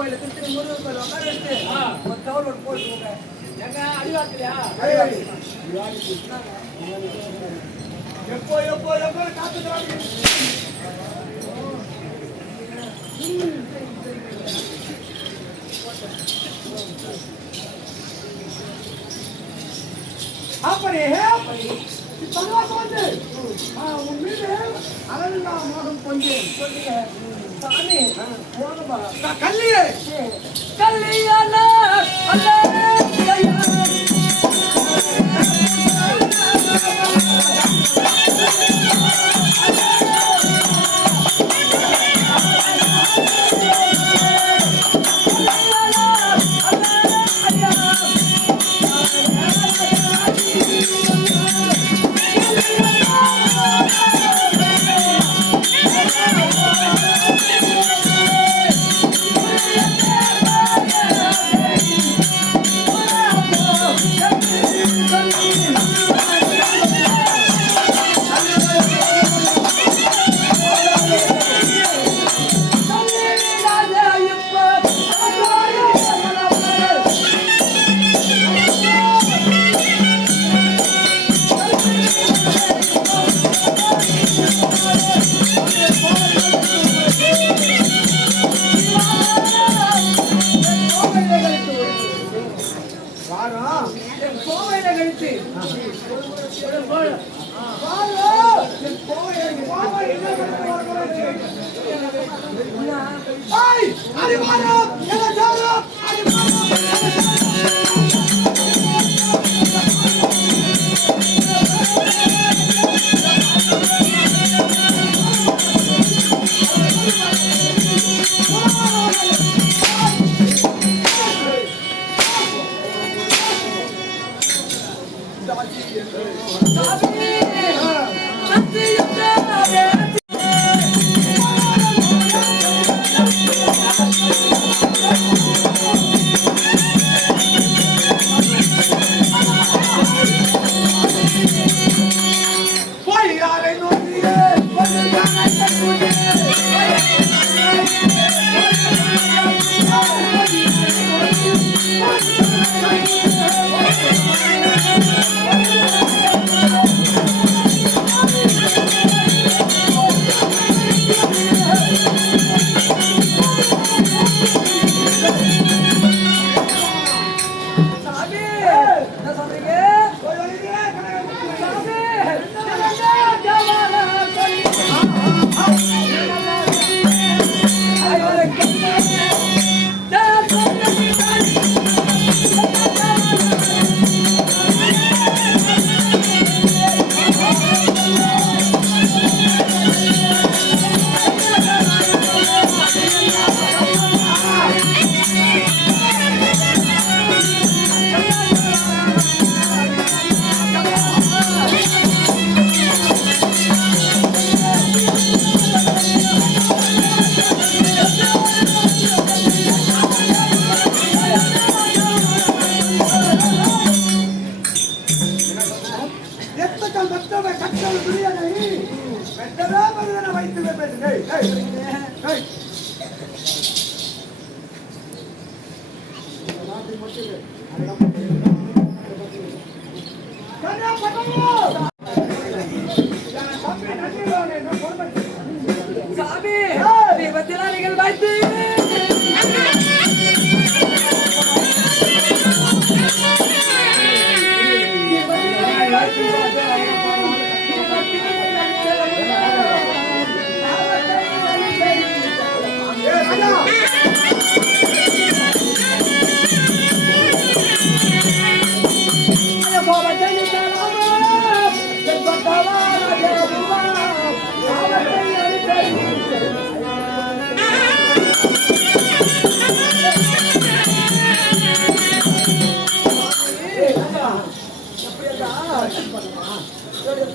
கோயில் திருச்சி முருகன் கோயில் உட்கார வச்சு ஒரு தவறு போட்டுருங்க. எங்க அடிவாத்திலையா? எப்போ எப்போ எப்போ காத்துக்கிறாங்க. அப்படி வந்து உன் மீது அளவில்லா மோகம் கொஞ்சம் சொல்லுங்க சாமி. கல்லியே கல்லியான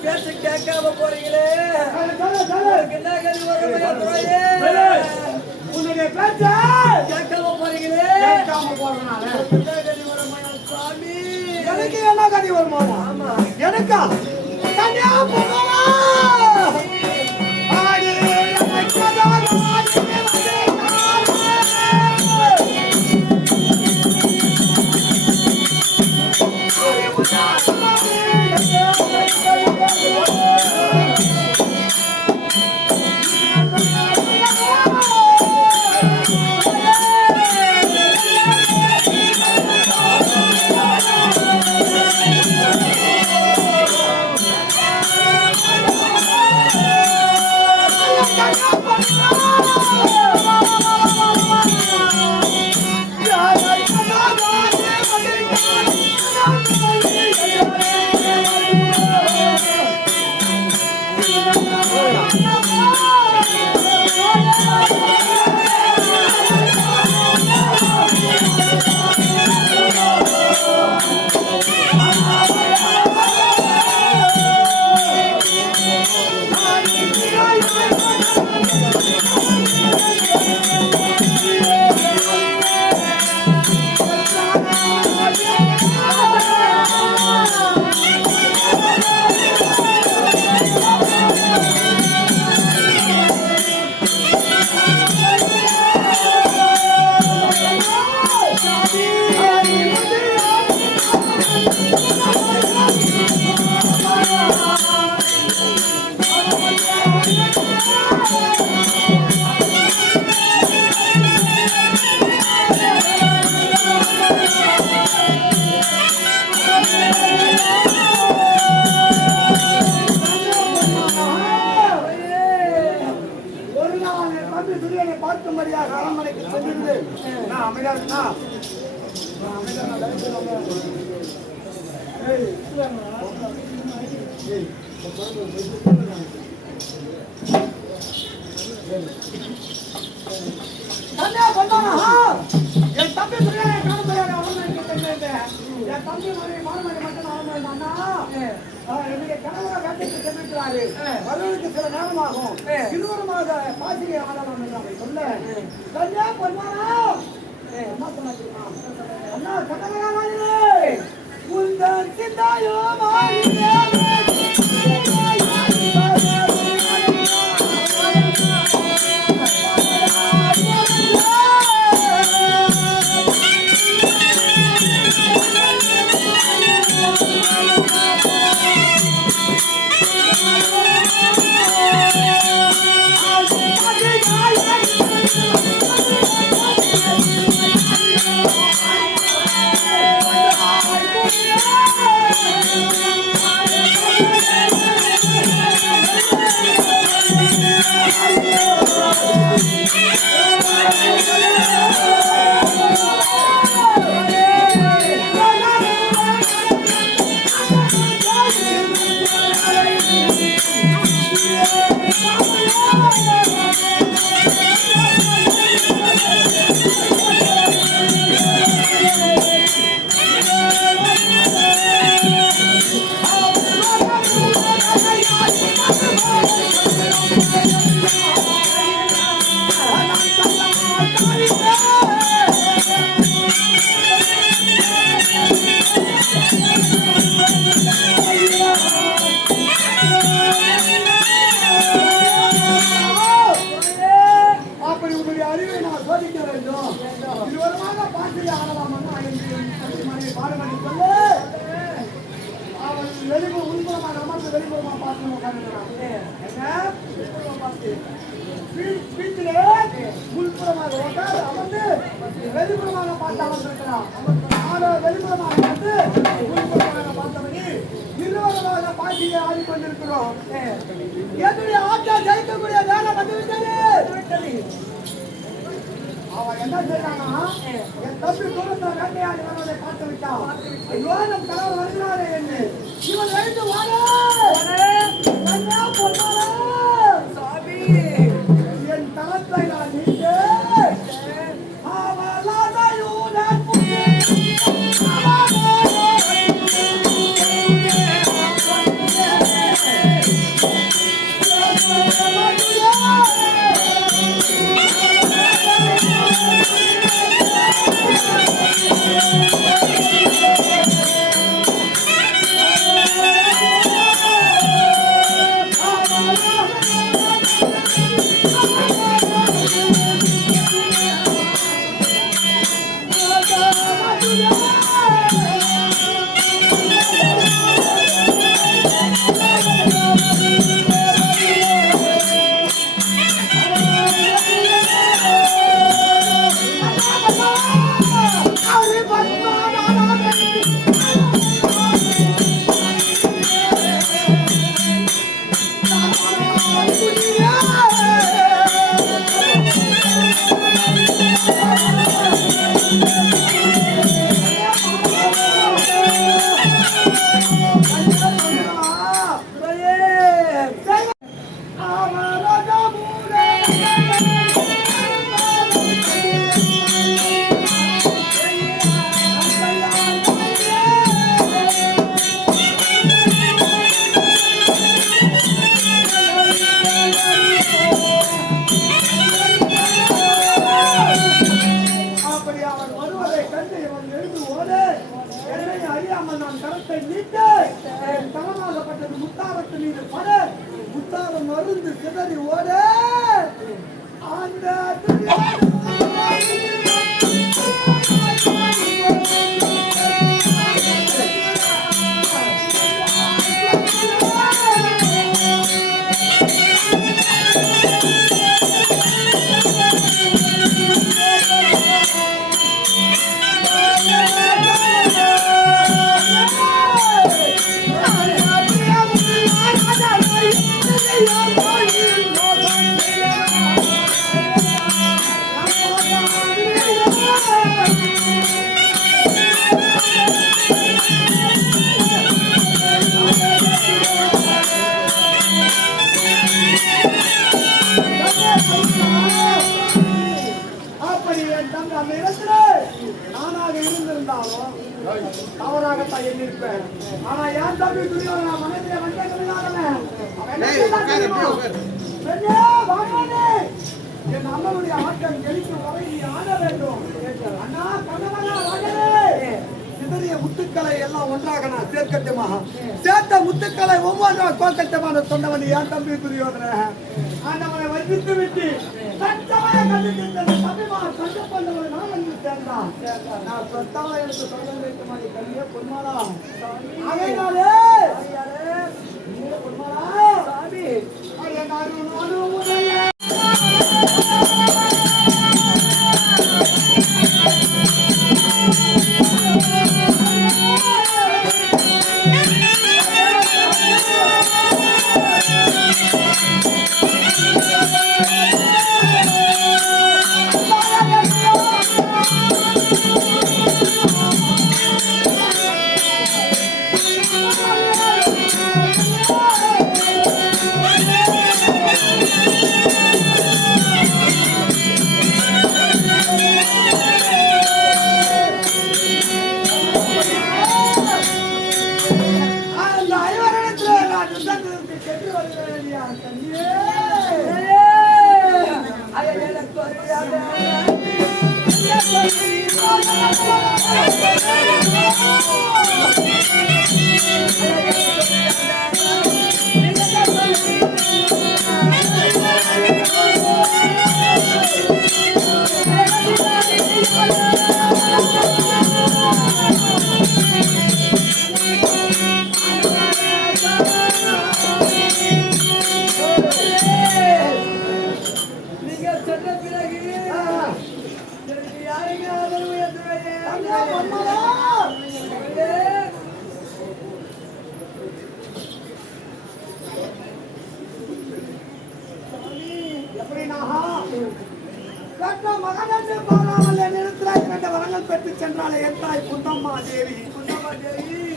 பேச்சு கேட்காம போறீங்களே, என்ன கல்வி உன்னுடைய பேச்ச கேட்காம போறீங்களே, சாமி எனக்கு என்ன கதி வருமானா? எனக்கா தனியா போகலாம். நான் அமைதியா இருக்கா என் தம்பி என் தம்பி மாணவரை மட்டும் என்னுடைய கணவரை வேட்டைக்கு சென்றிருக்கிறாரு வருவதற்கு சில நேரமாகும் இருவருமாக பாசிகை ஆடலாம் சொல்ல கல்யா பொன்னாரா என்ன சொன்னா அண்ணா கட்டமராமாயிரே உந்தன் சிந்தாயோ மாறியே வெளிப்புறமாக பார்த்து அமர்ந்திருக்கிறான். வெளிப்புறமாக பார்த்து உள்புறமாக பார்த்தபடி இருவருமாக பாட்டியை ஆடிக்கொண்டிருக்கிறோம். என்னுடைய ஆட்சியை ஜெயிக்கக்கூடிய நேரம் வந்துவிட்டது. அவன் என்ன செய்யறானா, என் தம்பி தூரத்தை வேட்டையாடி வருவதை பார்த்து விட்டான். ஐயோ நம் கணவர் வருகிறாரே என்று இவன் எழுந்து வாழ என் தளத்தை நான் நீட்டு மருந்து சிதறி ஓட அந்த என் தம்பி அந்த இடத்துல நானாக இருந்திருந்தாலும் தவறாகத்தான் எண்ணிருப்பேன். ஆனா என் தம்பி துரியோதன மனதிலே வந்தேன். என் அண்ணனுடைய ஆட்டம் கெளிக்கும் வரை நீ ஆட வேண்டும். அண்ணா கணவனா மகனே, சிதறிய முத்துக்களை எல்லாம் ஒன்றாக நான் சேர்க்கட்டுமா? சேர்த்த முத்துக்களை ஒவ்வொன்றா கோக்கட்டமான சொன்னவன் என் தம்பி துரியோதன. ஆண்டவனை வஞ்சித்து விட்டு சட்டவனை கண்டித்து சபிமா சண்ட பண்ணவன் நான் வந்து சேர்ந்தான். நான் சொத்தாவா எனக்கு சொல்ல வைக்குமா? நீ கண்ணியே பொன்மாளா அகைனாலே பொன்மாளா சாமி அருணுடைய பெற்று சென்றாலே என் தாய் குந்தம்மா தேவி.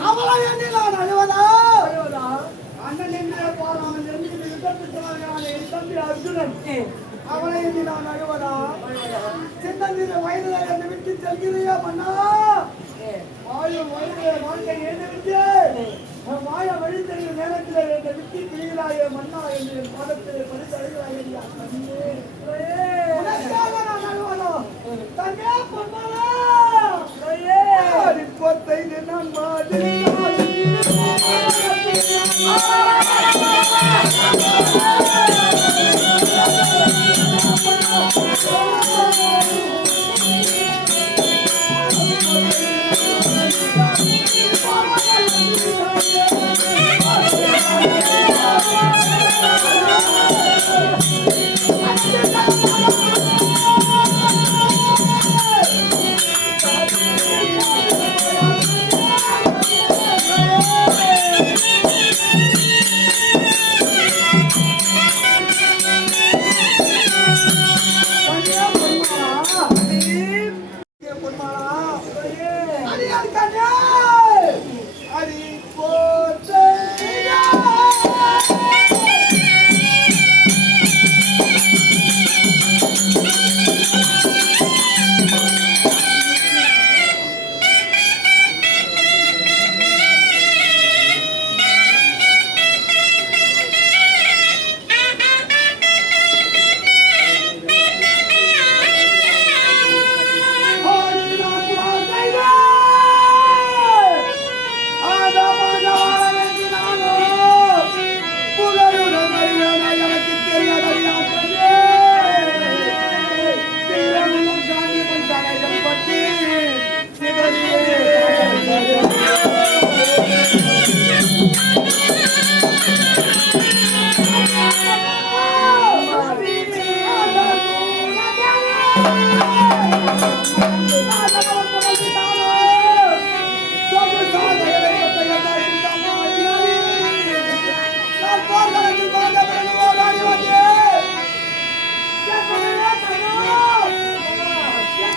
அவளை எண்ணி நான் அழுவதா? அண்ணன் என்று பாராமல் என் தம்பி அர்ஜுனன் அவளை எண்ணி நான் அழுவதா? சின்னந்திர வயதில் என்னை விட்டு செல்கிறியா மன்னா? ஆயுள் வயதில் வாழ்க்கை என்னை விட்டு வாய வழி தெரியும் நேரத்தில் என்னை விட்டு பிரிகிறாயே மன்னா என்று என் பாதத்தில் பரிசு அழுகிறாயா? நான் அழுவதா? தங்கே பொன்மாளா பொத்தை நான் மாதிரி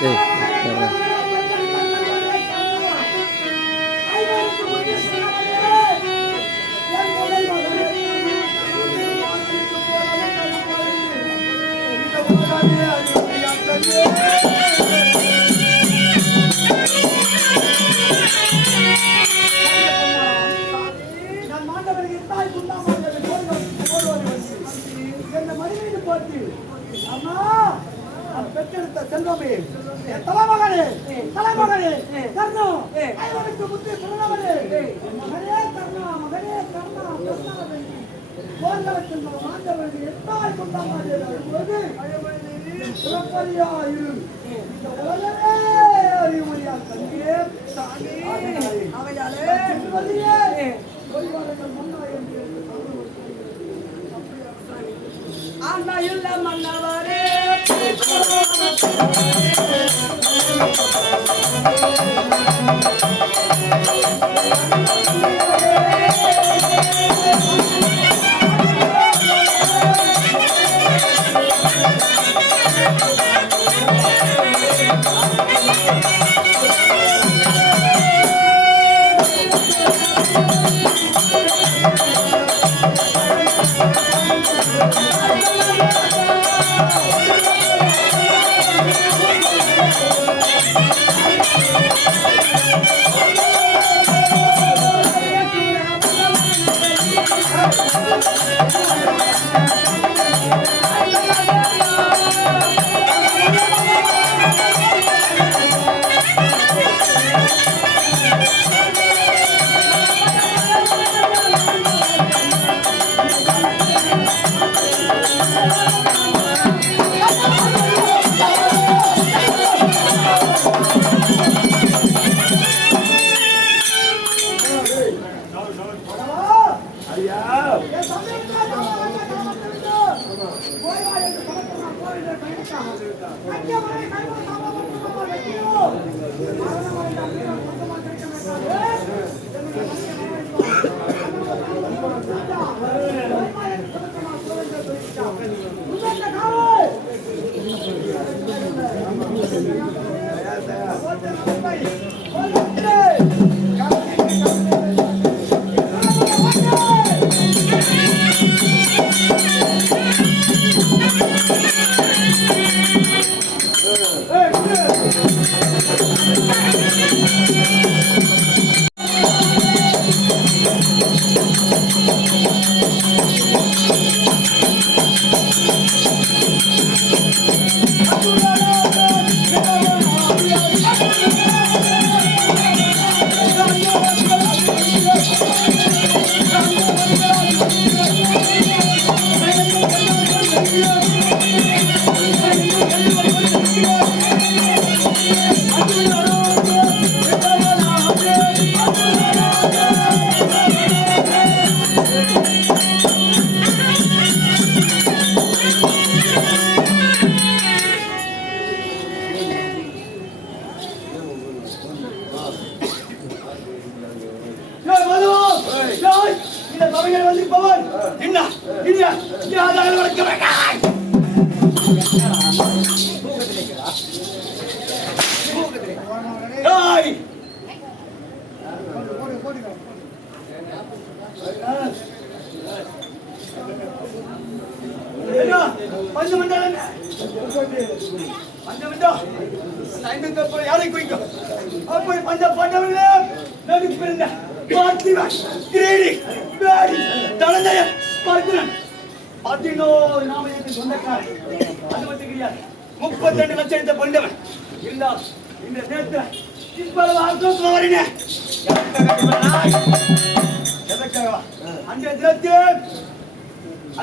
Yeah. செல்வமே தலைமகனே தலைமகனே கர்ணம் ஐவனுக்கு புத்தி பிறந்தவனே மகனே கர்ணா மகனே கர்ணா கர்ணா கோலவத்தில் மாண்டவன் எத்தாய் குண்டமாக வரும்போது சிறப்பரியாயிரு இந்த உலகமே அறிவுரையா கண்டே தானே அவையாலே செல்வதியே பொறிவாளர்கள் மன்னா என்று அண்ணா இல்ல மன்னவரே யாரை குறிக்கும் அப்படி பஞ்ச பாண்டவர்களே நடுப்பிருந்த பார்த்திவன் கிரீடி பேடி தனஞ்சயன் பார்க்கிறன் 11 நாமயத்தின் சொந்தக்காரன் அது மட்டும் கிடையாது 32 லட்சம் எடுத்த கொண்டவன் இருந்தால் இந்த நேரத்தில் இவ்வளவு ஆக்ரோஷம் வரேன் எதற்காகவா அன்றைய தினத்தில்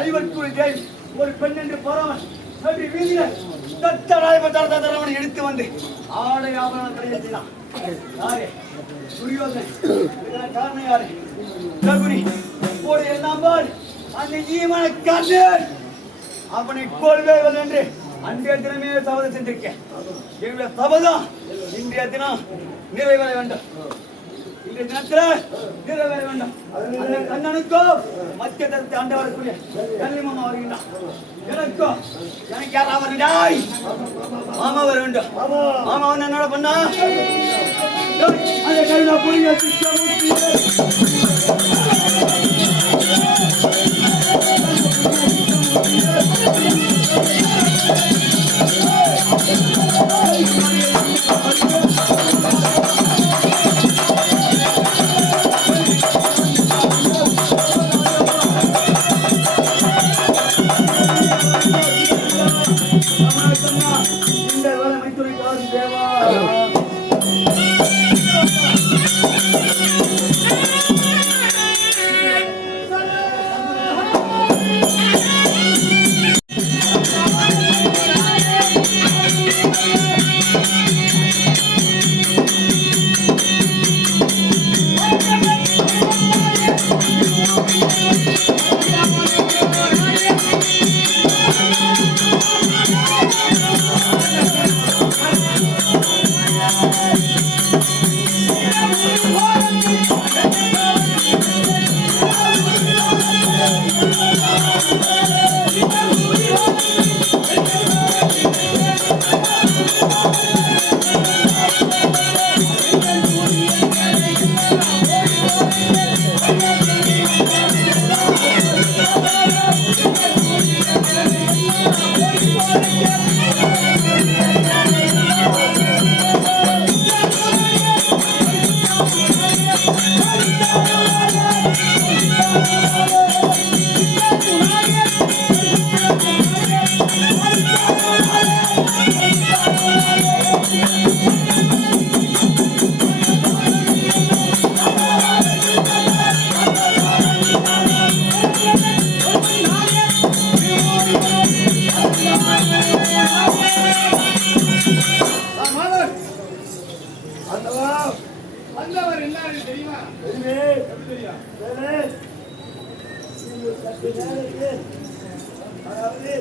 ஐவர்க்குள் தேவி ஒரு பெண் என்று போறவன் அப்படி வீதியில் தத்தராயப்பட்டாரவனை எடுத்து வந்து ஆடை ஆபரணம் கிடையாதுதான் யாரு துரியோதன் இதற்கு காரணம் யாரு சகுனி இப்போது எல்லாம் போல் அந்த ஜீவனை காத்து அவனை கொள்வேன் என்று அன்றைய தினமே சபதம் சென்றிருக்கேன் எங்களுடைய சபதம் இன்றைய தினம் நிறைவேற வேண்டும் இன்றைய தினத்தில் நிறைவேற வேண்டும் அந்த கண்ணனுக்கோ மத்திய தரத்தை ஆண்டு வரக்கூடிய கல்லிமாமா வருகின்றான் எனக்கோ எனக்கு யாரா வருகிறாய் மாமா வர வேண்டும் மாமா வந்து என்னோட பண்ணா அந்த கருணா புரிய இந்த தேவா வந்தவர் என்ன தெரியுமா? அதாவது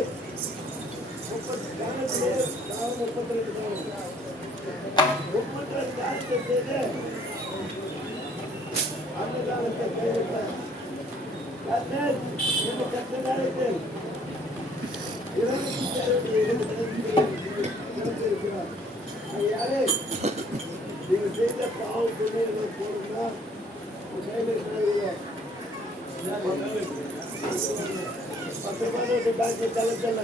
32 காலத்தை செய்து அந்த காலத்தை கைவிட்டார். இந்த கட்ட காலத்தில் 22 யாரே நீங்கள் செய்த பாவம் புண்ணியங்களை போடுங்க கையில் இருக்கிற 10 பேருக்கு பேங்க் தலைச்சல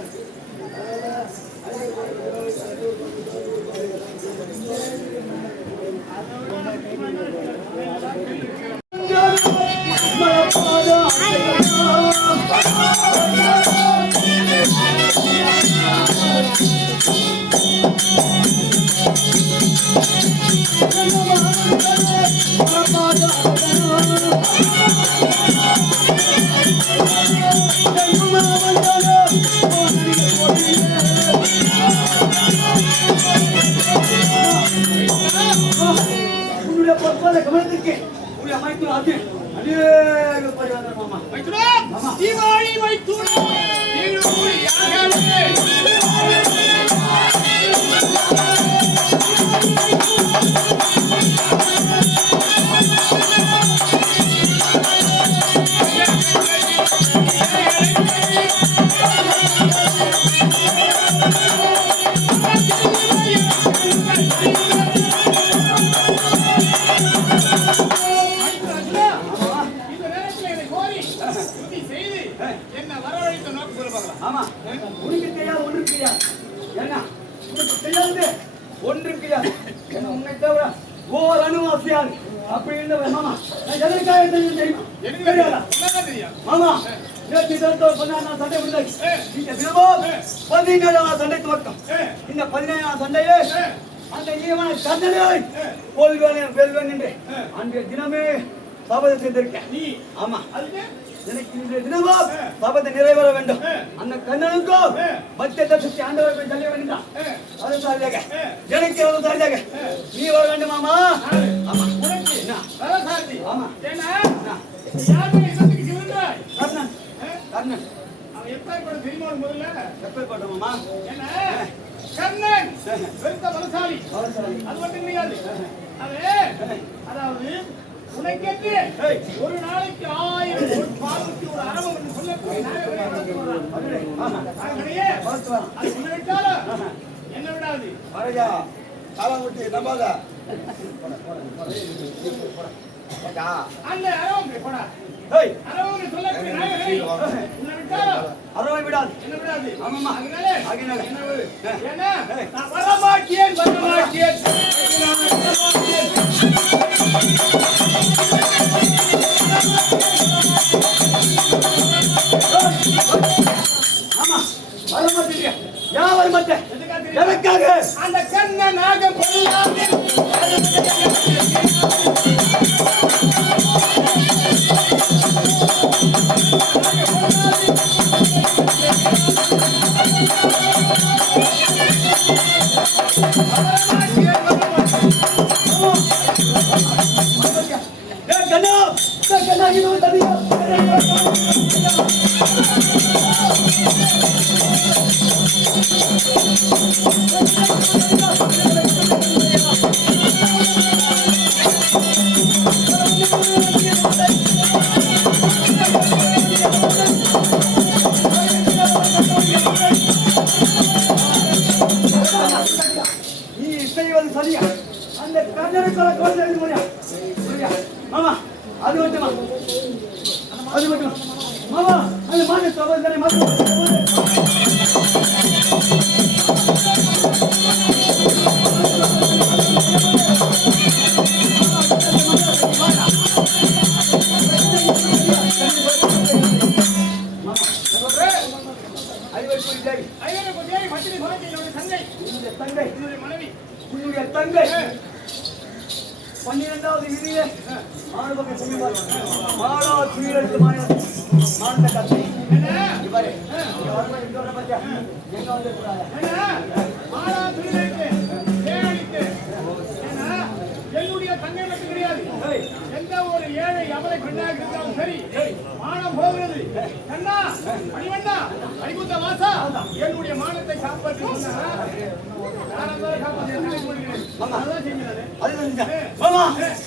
இந்த 17ஆம் சண்டையே அந்த ஈவன சண்டையை வெல்வேன் என்று அன்றைய தினமே சபதம் செய்திருக்கேன். ஆமா, எனக்கு இன்றைய தினமும் சபதம் நிறைவேற வேண்டும். அந்த கண்ணனுக்கும் பட்சத்தை சுற்றி ஆண்டவர்கள் சொல்ல வேண்டாம். அது சாரியாக எனக்கு எவ்வளவு சாரியாக நீ வர வேண்டுமாமா? ஆமா, ஆமா, கர்ணன் கர்ணன் எப்பேற்பட்ட தெரியுமா? முதல்ல எப்பேற்பட்டமாமா? என்ன கர்ணன் பெருத்த பலசாலி. அது மட்டும் கிடையாது. அதாவது உனக்கென்று ஒரு நாளைக்கு 1000 பார்வதி ஒரு அரவம் என்று சொல்லக்கூடிய என்ன விடாது வரையா காலங்குட்டி நம்பாத அந்த அரவம் போடா. அரவம் சொல்லக்கூடிய உன்னை விட்டாலும் அரவை விடாது. என்ன விடாது? ஆமாமா, ஆகினால என்ன நான் வரமாட்டேன் வரமாட்டேன். ஆமா, வரமாட்டீங்க. யார் வரமாட்டேன்? எனக்காக அந்த கண்ணன் சரியா அந்த கண்ணனுக்குள்ள கோயில் எழுதி முடியா மாமா அது மட்டுமா அது மட்டுமா மாமா அந்த மாநில சகோதரி தங்கை 12வது விதியே மாணவர்கள் சொல்லுவார் மாலா துயிலெடுத்து மாநில கத்தை இவரே எங்க வந்து மாலா துயிலெடுத்து என்னுடைய தங்கை மட்டும் கிடையாது. எந்த ஒரு ஏழை அவரை பெண்ணாக இருந்தாலும் சரி மானம் போகிறது. கண்ணா மணிவண்ணா அடிமுத்த வாசா என்னுடைய மானத்தை காப்பாற்றி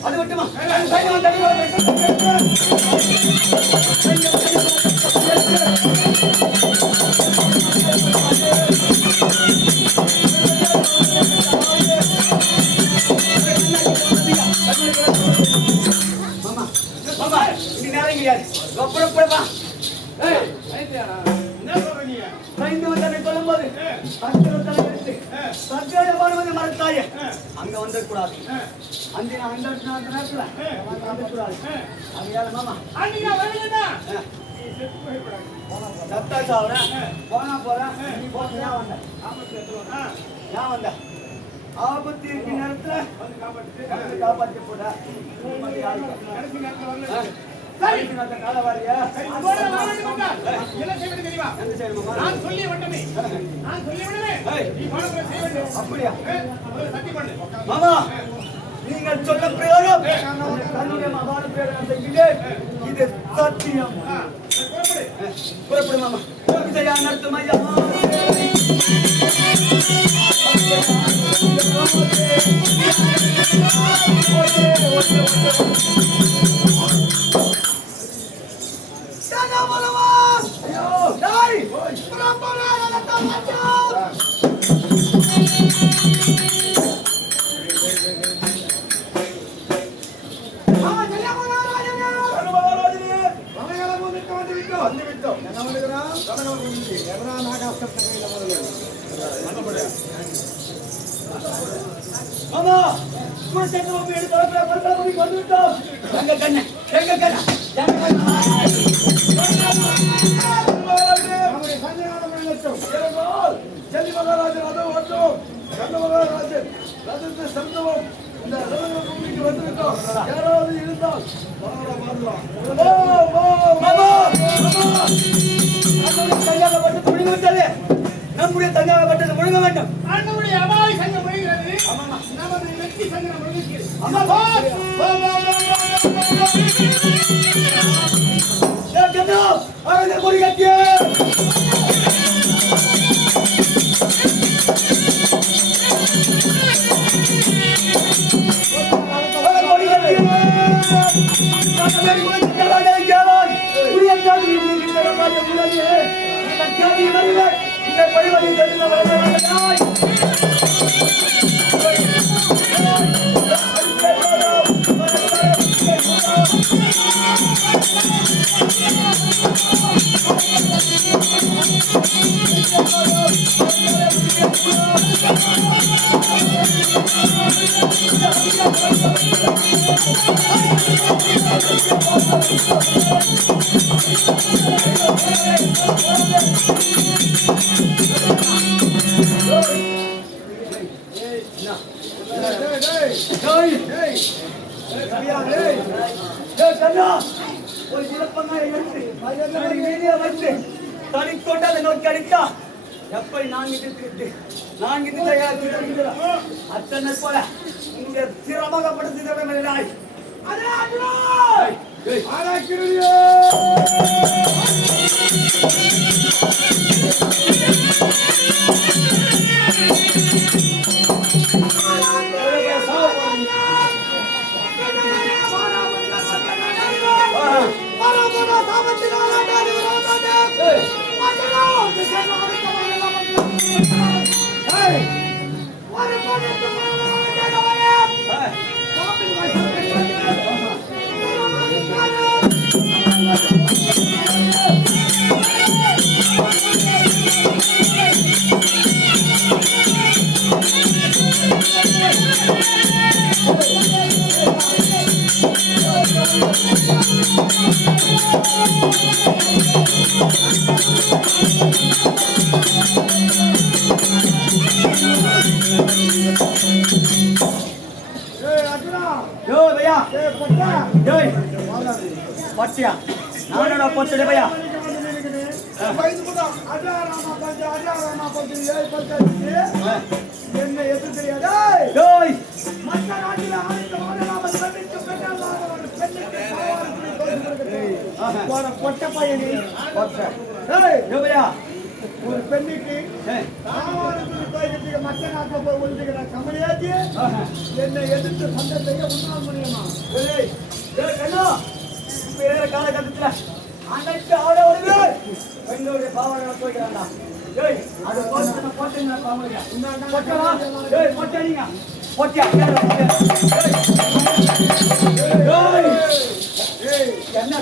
அது மட்டுமா மறத்தாய அங்க வந்துடக்கூடாது அந்த நேரத்துல வந்துடக்கூடாது மாமா சத்தா சாவறேன் போனா போறேன் நீ போன ஏன் வந்த ஆபத்து இருக்க நேரத்துல காப்பாற்றி போட காலவாரியா அப்படியா மாமா நீங்கள் சொன்ன பிரயோகம் தன்னுடைய மகான பிரயோகம் இது சத்தியம் புறப்படும் மாமா விஜயா நடத்தும் ஐயா மாமா குலசேகரம் எடுத்து பரபரப்பு வந்துட்டோம் எங்க கண்ண செல்வி மகாராஜன் அதை ஓட்டும் கண்ண மகாராஜன் ரதத்தை செலுத்தவும் இந்த பூமிக்கு வந்திருக்கோம் யாராவது இருந்தால் தஞ்சாவப்பட்டு முழுங்க விட்டது நம்முடைய தஞ்சாவப்பட்டது முழுங்க வேண்டும் நம்முடைய அபாய சங்கம் முழுகிறது நமது வெற்றி சங்கம் முழுகிறது கொடிகட்டிய தனிக்கொண்டால் நோக்கி அடித்தா எப்படி நான்கு அத்தனை போல இங்க சிரமப்படுத்துகிறாய் யோ பையா டேய் பட்டியா நானடா பட்டடே பையா என்ன எது தெரியாதா டேய் மற்ற நாட்டில் ஆணைக்கு மாநிலம் பெண்ணுக்கு பெண்ணால் ஒரு பெண்ணுக்கு பொட்ட பையனி யோ பையா ஒரு பெண்ணுக்கு மற்ற நாட்டில் போய் ஒழுங்குகிற கமலியாச்சு என்னை எதிர்த்து சண்டை செய்ய உன்னால் முடியுமா? காலகட்டத்துல அன்னைக்கு ஆட வருது பெண்களுடைய பாவனை போய்க்கிறாண்டா அது போட்டு போட்டா போட்டீங்க போட்டியா என்ன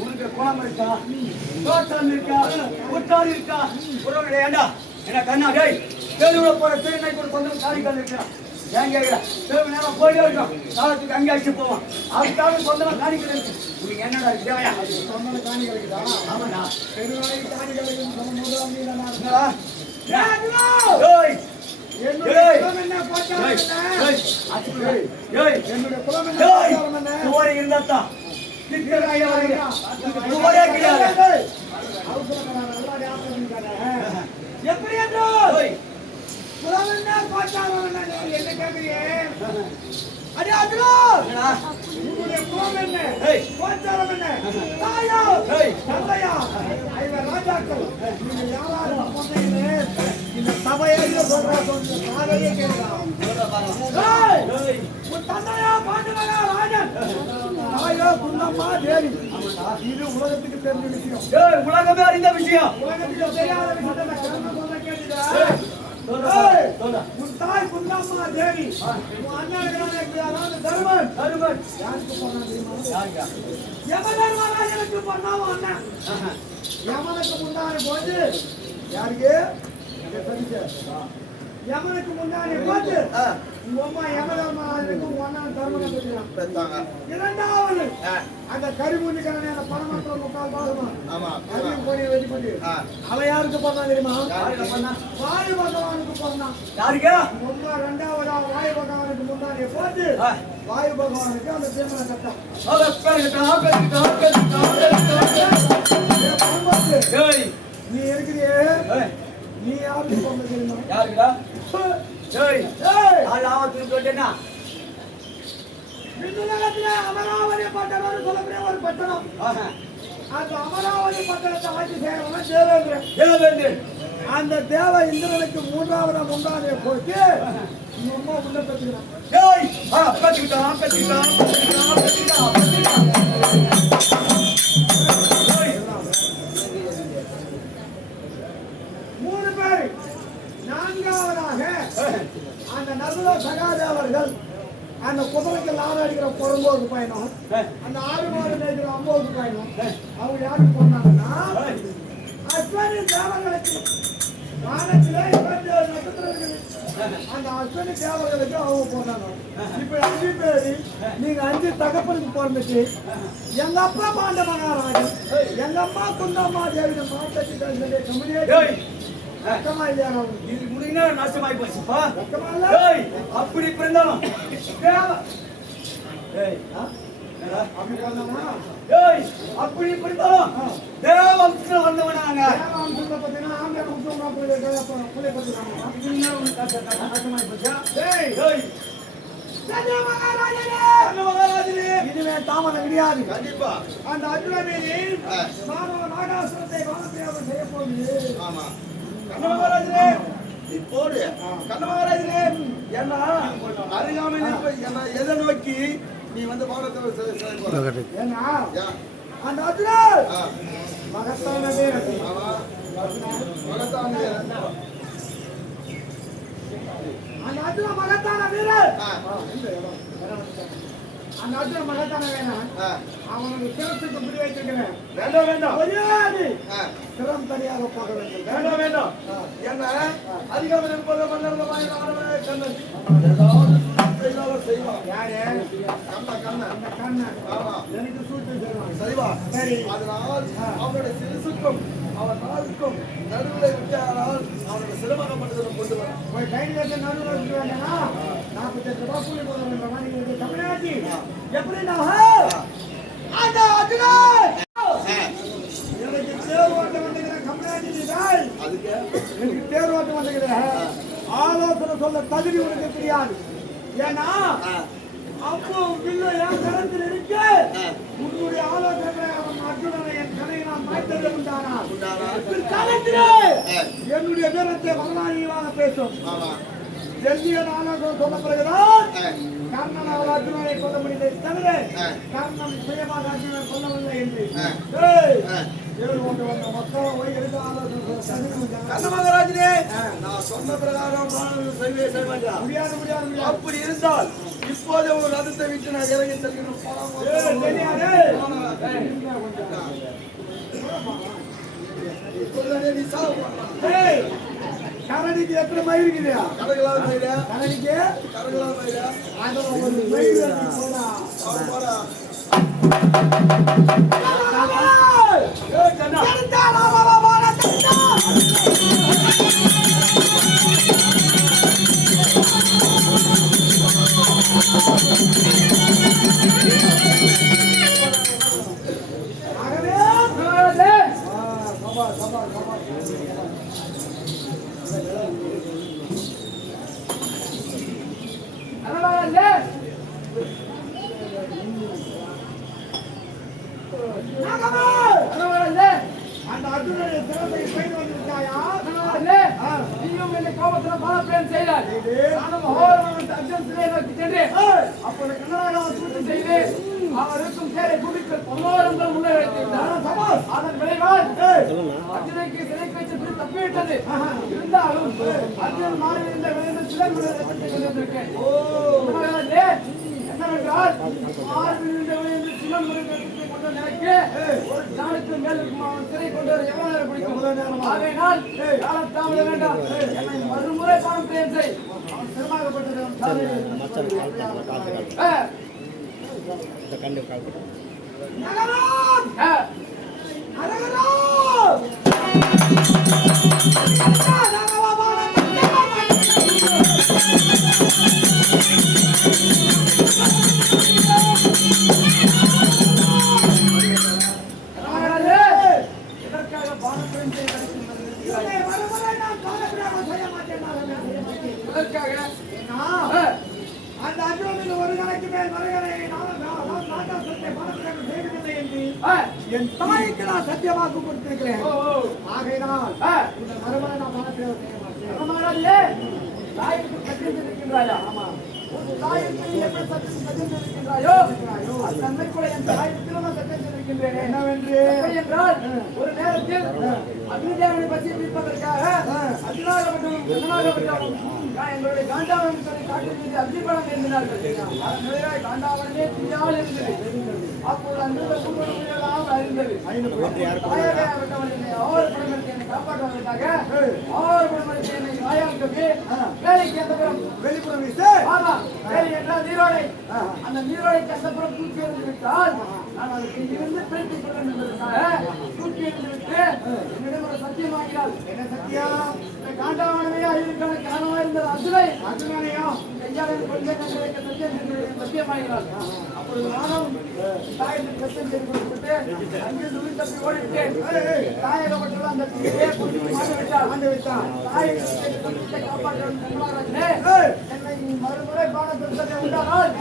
உனக்கு குணம் இருக்கா தோட்டம் இருக்கா உற்றார் இருக்கா உறவுடைய ஏண்டா என்ன கண்ணா டேய் தேர்வுல போற திருநை கூட கொஞ்சம் காரிக்கால் இருக்கிறான் ஏன் கேட்கிறா தேர்வு நேரம் போயிட்டே இருக்கோம் காலத்துக்கு அங்கே அடிச்சு போவோம் அதுக்காக சொந்தமா காணிக்கல் இருக்கு உனக்கு என்னடா தேவையா சொந்தமா காணிக்கல் இருக்குதா ஆமாடா பெருவாய் காணிக்கல் இருக்குன்னு சொல்லும்போது எப்படி என்ன கேட்கிறேன் உங்களுடைய குலம் என்ன கோச்சாரம் என்ன தாயா தந்தையா ஐவர் ராஜாக்கள் நீங்க யாராரும் சொன்னீங்களே இந்த சபையில சொல்றாங்க உன் தந்தையா பாண்டுமகா ராஜன் தாயா குந்தம்மா தேவி இது உலகத்துக்கு தெரிஞ்ச விஷயம் உலகமே அறிந்த விஷயம் உலகத்துக்கு தெரியாத விஷயத்தை கர்ம சொல்ல கேட்டுடா உன் தாய் குந்தம்மா தேவி உன் அண்ணன் தருமன் யாருக்கு பண்ணா தெரியுமா? யமதர்மராஜனுக்கு பண்ணாவும் அண்ணன் யமனுக்கு முன்னாடி போது யாருக்கு யமனுக்கு முன்னாடி போது உங்க அம்மா யமதர்மராஜனுக்கு உங்க அண்ணன் தருமன் இரண்டாவது அந்த கரிமுன்னிக்கான அந்த பரமாத்மா முக்கால் பாகமா அதையும் போய் வெட்டி பண்ணி அவன் யாருக்கு பண்ணா தெரியுமா? வாயு பகவானுக்கு பண்ணான். யாருக்கு ரொம்ப ரெண்டாவதா வாயு பகவானுக்கு முன்னாடி போட்டு வாயு பகவானுக்கு அந்த தேமனை கட்டம் நீ இருக்கிறியே நீ யாருக்கு பண்ண தெரியுமா? யாருக்குடா ஆள் ஆவத்துக்கு சொல்லிட்டேன்னா விண்ணுலகத்திலே அமராவதி பட்டணம்னு சொல்லக்கூடிய ஒரு பட்டணம். ஆஹா. அந்த அமராவதி பட்டணத்தை ஆட்சி செய்யறவன் தேவேந்திரன். தேவேந்திரன். அந்த தேவ இந்திரனுக்கு மூன்றாவது முன்னாடியே போட்டு அம்மா உள்ள பெற்றுக்கிறான். ஏய், பெற்றுக்கிட்டான், பெற்றுக்கிட்டான், பெற்றுக்கிட்டான், பெற்றுக்கிட்டான், பெற்றுக்கிட்டான். ஏய். 3 பேர். 4வதாக அந்த நகுல சகாதேவர்கள் அந்த குதிரைக்கு லாபம் அடிக்கிற 9 பயணம், அந்த 6 மாடு மேய்க்கிற 50 பயணம், அவங்க யாருக்கு போனாங்கன்னா அஸ்வினி தேவர்களுக்கு. வானத்திலே 27 நட்சத்திரம் இருக்குது. அந்த அஸ்வினி தேவர்களுக்கு அவங்க போனாங்க. இப்ப 5 பேரு நீங்க 5 தகப்பனுக்கு பிறந்துச்சு. எங்க அப்பா பாண்ட மகாராஜன், எங்க அம்மா குந்தம்மா தேவி மாட்டத்தை கஷ்டமா இல்லையா? இது முடிஞ்சா நாசமாயி போச்சுப்பா. கஷ்டமா இல்ல? ஏய், அப்படி பிறந்தாலும் தேவ- ஏய், அப்படி பண்ணோம்னா ஏய், அப்படி பிறந்தாலும் தேவம்சத்துல வந்தவனாங்க. தேவாம்சத்தை பார்த்தீங்கன்னா ஆங்கில முக்கியமா புள்ளை பத்திருக்காங்க. இன்னும் உனக்கு கஷ்டமாயி போச்சா? ஏய், ஏய், சந்திர மகாராஜனே, கண்ண மகாராஜனே. இனிமே தாமதம் கிடையாது. கண்டிப்பா. அந்த அர்ஜுனனின் மாணவ நாகாசுரத்தை வானப்பிரயோகம் செய்ய போகுது. ஆமா. கண்ண மகாராஜனே. நீ போடு. கண்ண மகாராஜனே. ஏன்னா அருகாமையில் இருப்ப ஏன்னா எதை நோக்கி நீ வந்து பாடத்தை செய்ய போற? ஏன்னா யா. அந்த அர்ஜுனன் ஆ. மகத்தான வீரன். ஆமா. மகத்தான வீரன். அந்த அர்ஜுனன் மகத்தான வீரன். ஆ. அந்த அர்ஜுனன் மகத்தான வீரன். ஆ. அவனுக்கு சிரத்துக்கு புரி வைத்திருக்கிறேன். வேண்டாம், வேண்டாம். ஒரே ஆ. சிரம் தனியாக போக வேண்டும். வேண்டாம், வேண்டாம். ஏன்னா அதிகாரம் இருப்பது மன்னர் வாயிலான கண்ணன். ஏதாவது செய்தாலும் செய்வான். யாரு? கண்ண அந்த கண்ணன். ஆமா. எனக்கு சூட்டு செய்வான். செய்வான். சரி. அதனால் அவனுடைய சிறுசுக்கும் அவன் நாளுக்கும் நடுவில் விட்டானால் அவனுக்கு சிரமகப்பட்டதை கொண்டு வர போய் கையில் இருக்க நடுவில் இருக்க வேண்டாமா? 48 ரூபாய் கூலி போட வேண்டும். நீங்க தமிழ்நாட்டி எப்படின்னா அந்த அர்ஜுனன் எனக்கு தேர் ஓட்ட வந்துக்கிற கம்யூனிட்டி தான். அதுக்கு எனக்கு தேர் ஓட்ட வந்துக்கிற ஆலோசனை சொல்ல தகுதி உனக்கு தெரியாது. ஏன்னா அப்போ வில்ல என் கரத்தில் இருக்கு. உன்னுடைய ஆலோசனை அவன் அர்ஜுனனை என் கதையை நான் மாய்த்தது உண்டானால் காலத்திலே என்னுடைய வீரத்தை வரலாறு பேசும். ஆமா. ஜெல்திய ஆலோசனை சொல்லப்படுகிறார். கர்ணன் அவள் அர்ஜுனனை கொல்ல முடியலை தவிர கர்ணன் சுயமாக அர்ஜுனனை கொல்லவில்லை என்று ஏழு ஒன்று வந்த மக்கள் போய் எடுத்து ஆலோசனை சொல்ல கண்ண மகாராஜனே. நான் சொன்ன பிரகாரம் செய்வே செய்ய மாட்டேன். முடியாது முடியாது முடியாது. அப்படி இருந்தால் இப்போது ஒரு ரதத்தை விட்டு நான் இறங்கி செல்கிறேன். இப்போதானே நீ சாவு பண்ணலாம். கரடிக்கு எத்தனை மயில் இருக்குது? கரங்களால் மயிரா? கரடிக்கு கரங்களால் மயிரா? அதுல ஒரு மயில் இருக்கு போடா. அவன் போடா. அந்த அர்ஜுனுடைய சிறப்பை செய்து வந்திருக்காயா? நீயும் என்னை கோபத்துல பாலப்பிரயம் செய்தார். நானும் அர்ஜுன் சிலையை நோக்கி சென்று அப்போது கண்ணனாக சூழ்ச்சி செய்து அவர் இருக்கும் பேரை குடிக்கு 11 முன்னே வைத்திருந்தார். அதன் விளைவால் அர்ஜுனுக்கு சிலைக்கு வைத்து தப்பிவிட்டது. இருந்தாலும் அர்ஜுன் மாறி இருந்த விளைந்து சிலை கொண்டிருக்கேன். என்னவென்றால் மார்பில் இருந்த விளைந்து சிலம் கொண்ட நிலைக்கு ஒரு நாளுக்கு மேல் அவன் சிறை கொண்டு வர எவ்வளவு நேரம் பிடிக்கும்? ஆகையினால் காலத்தாமத வேண்டாம். என்னை மறுமுறை பானம் பிரியம் செய். அவன் சிரமாகப்பட்டது அந்த அர்ஜுனனுக்கு ஒரு கணக்கு மேல் மறுகணை நாகாசுரத்தை என் தாய்க்கு நான் சத்தியமாக்கு கொடுத்திருக்கிறேன். ஓ ஆகையினால் இந்த மறுமலை நான் மனப்பிரயோகம் செய்ய மாட்டேன். மகாராஜே தாய்க்கு சத்தியம் இருக்கின்றாயா? ஆமா. ஒரு தாய்க்கு எப்படி சத்தியம் இருக்கின்றாயோ அந்த அன்னை கூட என் தாய்க்கு நான் சத்தியம் இருக்கின்றேன். என்னவென்று? எப்படி என்றால் ஒரு நேரத்தில் அக்னிதேவனை பற்றி தீர்ப்பதற்காக அக்னாகப்பட்டவனும் கண்ணனாகப்பட்டவனும் எங்களுடைய காண்டாவனம் சொல்லி காட்டில் மீது அக்னிபலம் எழுதினார்கள். அதன் விளைவாக காண்டாவனமே தீயால் இருந்தது. அப்போது அந்த கூட்டமெல்லாம் அறிந்தது. தாயாகப்பட்டவன் என்னை ஆறு குடும்பத்தை என்னை காப்பாற்றுவதற்காக ஆறு குடும்பத்தை என்னை தாயாகவே வேலைக்கு அந்த வெளிப்புறம் வீசு. ஆமா வேலை என்றால் நீரோடை. அந்த நீரோடைக்கு அந்த புறம் தூக்கி எறிந்து விட்டால் நான் அதுக்கு இங்கிருந்து பிரித்துக் கொள்ள என்பதற்காக தூக்கி எறிந்து விட்டு என்னிடம் ஒரு சத்தியமாகிறாள். என்ன சத்தியம்? இந்த காண்டாவனமே அறிவிக்கான காரணமாக இருந்தது அசுரை. அதுதானையும் கையால் கொஞ்சம் சத்தியமாகிறாள். அப்பொழுது நானும் தாயத்துக்கு சத்தியம் செய்து கொடுத்துட்டு அங்கிருந்து உயிர் தப்பி ஓடிவிட்டேன். தாயகப்பட்டுள்ள அந்த தீயை மாண்டு விட்டான். தாயகத்தை காப்பாற்ற கண்ணாராஜனே என்னை மறுமுறை பாடத்திற்கு உண்டானால்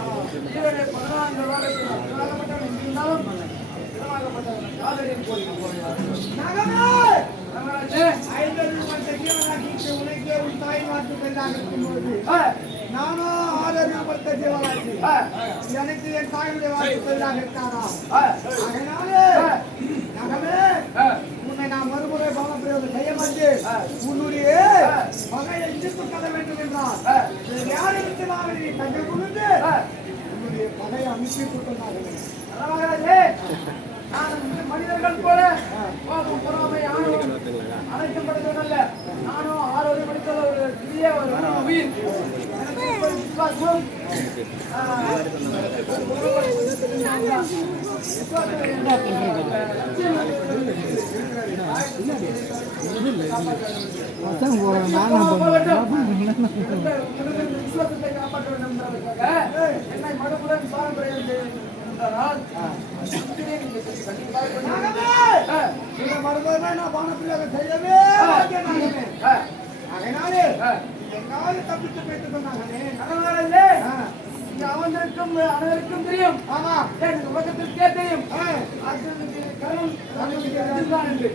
ஜீவனை 14 வருடத்தில் இருந்தாலும் காதலின் நகமே 50 வருஷ ஜீவனாக்கி உனக்கே உன் தாய் மாற்று பெண்ணாக இருக்கும்போது நானும் 6 வருஷ ஜீவனாக்கி எனக்கு என் தாயுடைய வாக்கு பெண்ணாக இருக்காரா? அதனாலே நகமே உன்னை நான் மறுமுறை பாவப்பிரயோகம் செய்ய மாட்டேன். உன்னுடைய மகையை இழுத்து கொள்ள வேண்டும் என்றால் யாருக்கு நான் நீ தங்கை கொடுத்து உன்னுடைய பகையை அமைச்சு கொடுத்தார்கள். மனிதர்கள் போல கோபம் பொறாமை ஆணவம் அழைக்கப்படுவதல்ல. நானும் 6 படித்துள்ள ஒரு சிறிய ஒரு உயிர். எனக்கு இப்படி விசுவாசம் விசுவாசத்தை காப்பாற்ற வேண்டும் என்பதற்காக என்னை மறுபுறம் பாரம்பரியம் செய்ய மறுபடியும் நான் பானப்பிரயோகம் செய்யவே அதனாலே எங்காவது தப்பித்து போயிட்டு சொன்னாங்களே அவனுக்கும் அனைவருக்கும் தெரியும். ஆமா எனக்கு உலகத்திற்கே தெரியும். கரணம் என்று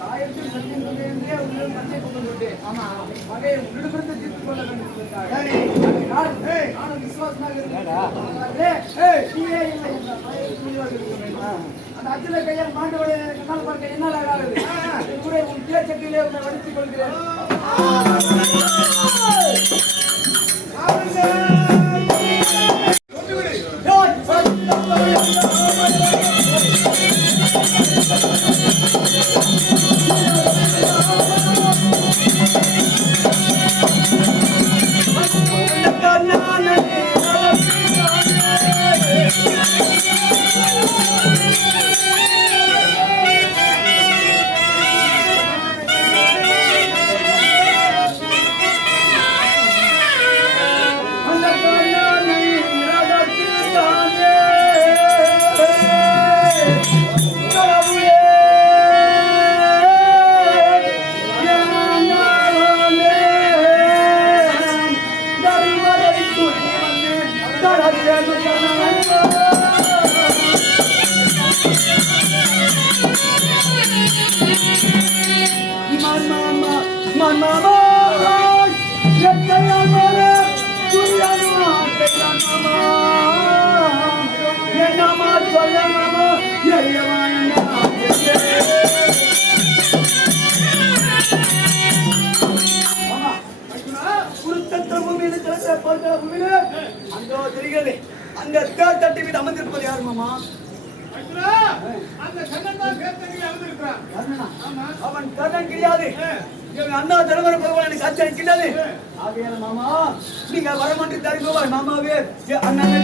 தாயத்தில் சத்தியத்திலே உள்ள மத்திய கொண்டு விட்டேன். ஆமா மகையை உன்னிடமிருந்து தீர்த்து கொள்ள வேண்டும். நானும் விசுவாசமாக அந்த அச்சல கையால் மாண்டு கண்ணால் பார்க்க என்னால் ஆகாது. கூட உன் பேச்சக்கையிலே உன்னை வடித்துக் கொள்கிறேன். அந்த தேர் தட்டி மீது அமர்ந்திருப்பது யாரு மாமா? அந்த கண்ணன் தான் சேர்த்து அமர்ந்திருக்கிறான். அவன் கண்ணன் கிடையாது. அண்ணா தலைவர் போல எனக்கு அச்சரிக்கின்றது. ஆகையால மாமா நீங்க வரமாட்டு தருவாய் மாமாவே அண்ணனை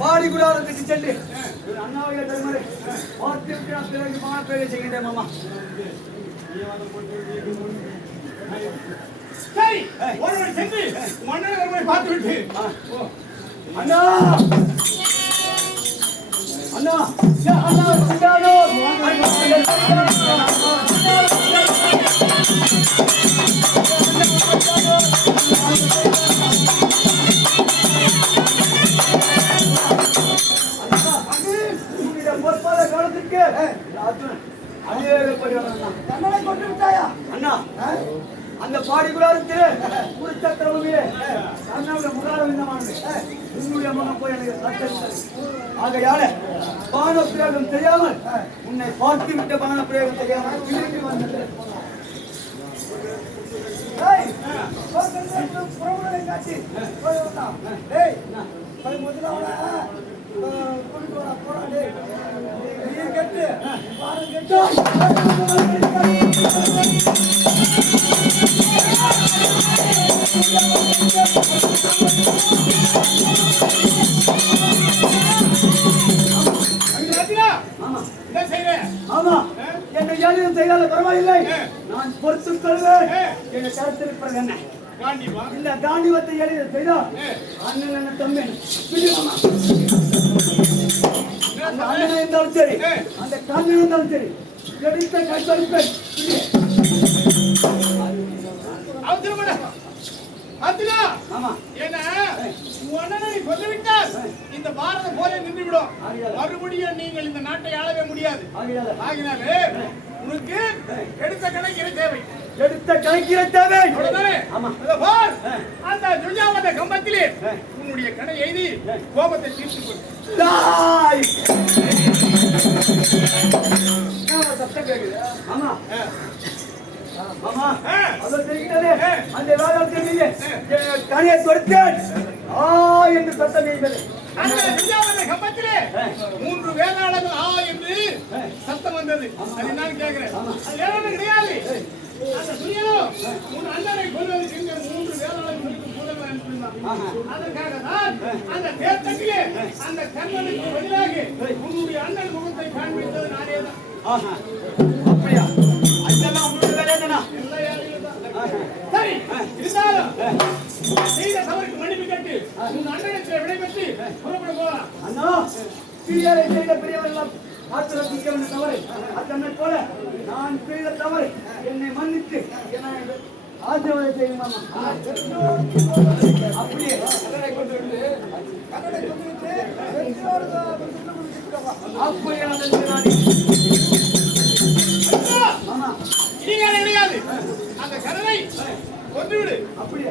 பாடி குடாரத்துக்கு சென்று அண்ணாவுடைய தலைமுறை பார்த்து நான் பிறகு மாப்பிள்ளை செய்கின்றேன் மாமா. சரி ஒருவன் சென்று மன்னனை ஒருவரை பார்த்து விட்டு அண்ணா அண்ணா அண்ணா சிந்தானோ பொறுப்பாத காலத்திற்கு கண்ணனை கொண்டு விட்டாயா அண்ணா? அந்த பாடிக்குள்ளாருக்கு குறிச்சத்திரமே கண்ணனுடைய முகாரம் என்னமானது உன்னுடைய முகம் போய் எனக்கு ஆகையால பான பிரயோகம் தெரியாமல் உன்னை பார்த்து விட்ட பான பிரயோகம் தெரியாமல் திரும்பி வந்தது. காட்சி போராடு கெட்டு பாரம் கெட்டு என்னை யாரும் செய்யாத பரவாயில்லை, நான் பொறுத்துக் கொள்வேன். என்னை கருத்திருப்பது என்ன? இந்த காண்டிவத்தை எழுத செய்தால் அண்ணன் என்ன தம்பி அந்த அண்ணனை இருந்தாலும் சரி, அந்த கண்ணன் இருந்தாலும் சரி, எடுத்த கைப்பறிப்பேன். இந்த பாரத போல நின்றுவிடும். மறுபடியும் நீங்கள் இந்த நாட்டை ஆளவே முடியாது. ஆகினாலே உனக்கு எடுத்த கணக்கிற தேவை. எடுத்த கணக்கிற தேவை. அந்த துர்ஜாவத கம்பத்திலே உன்னுடைய கடை எழுதி கோபத்தை தீர்த்து கொள். சத்தம் கேக்குது. ஆமா ஆமா அது தெரிகிறது. அந்த வேளாண் தெரியுது. கனியை கொடுத்தேன் என்று சத்தம் கேட்கிறது. அந்த துர்ஜாவத கம்பத்திலே 3 வேளாளர்கள் என்று சத்தம் வந்தது. அது நான் கேட்கிறேன். அது வேளாண் கிடையாது. அந்த துரியனோ உன் அண்ணனை கொல்வதற்கு 3 வேளாளர்களுக்கு முதல்ல அனுப்பினான். அதற்காக தான் அந்த தேர்தலிலே அந்த கர்ணனுக்கு பதிலாக உன்னுடைய அண்ணன் முகத்தை காண்பித்தது நானே தான். அப்படியா? அதெல்லாம் உங்களுடைய வேலையா? சரி, இருந்தாலும் செய்த தவறுக்கு மன்னிப்பு கேட்டு உன் அண்ணனிடத்தில் விடைபெற்று புறப்பட போகலாம். அண்ணா, கீழே செய்த பெரியவர்கள் ஆத்திரத்திற்கு தவறு அதனை போல நான் செய்த தவறு என்னை மன்னித்து ஆசீர்வாதம் செய்யுமா? அப்படியே கண்ணனை கொண்டு விட்டு கிடையாது. அந்த கண்ணனை கொன்றுவிடு. அப்படியே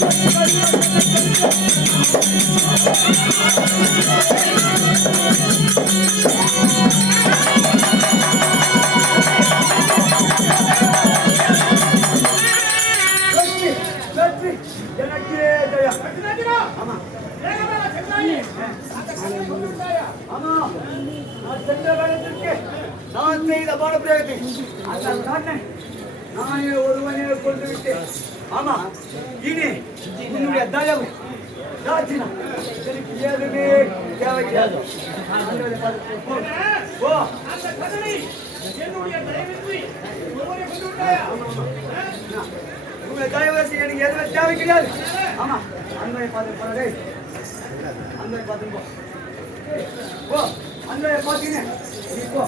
Thank you. வெற்றி வெற்றி எனக்கே ஜெயம். ஆமா வேகமாக சென்றாயே அந்த கண்ணை கொண்டு விட்டாயா? ஆமா நான் சென்ற வேடத்திற்கு நான் செய்த பாடப்பிரயோகத்தை அந்த கண்ணன் நானே ஒருவனே கொண்டு விட்டேன். ஆமா இனி உன்னுடைய தயவு தாட்சிணம் எனக்கு எதுவுமே தேவையில்லை. ஓ அந்த கண்ணனை என்னுடைய தயவின்றி ஒருவரை கொண்டு விட்டாயா? உங்களுடைய தயவு எனக்கு எதுவுமே தேவை கிடையாது. ஆமா அன்பை பார்த்து போறதே அன்பை பார்த்து போ போ அன்பை பார்த்தீங்க நீ போ.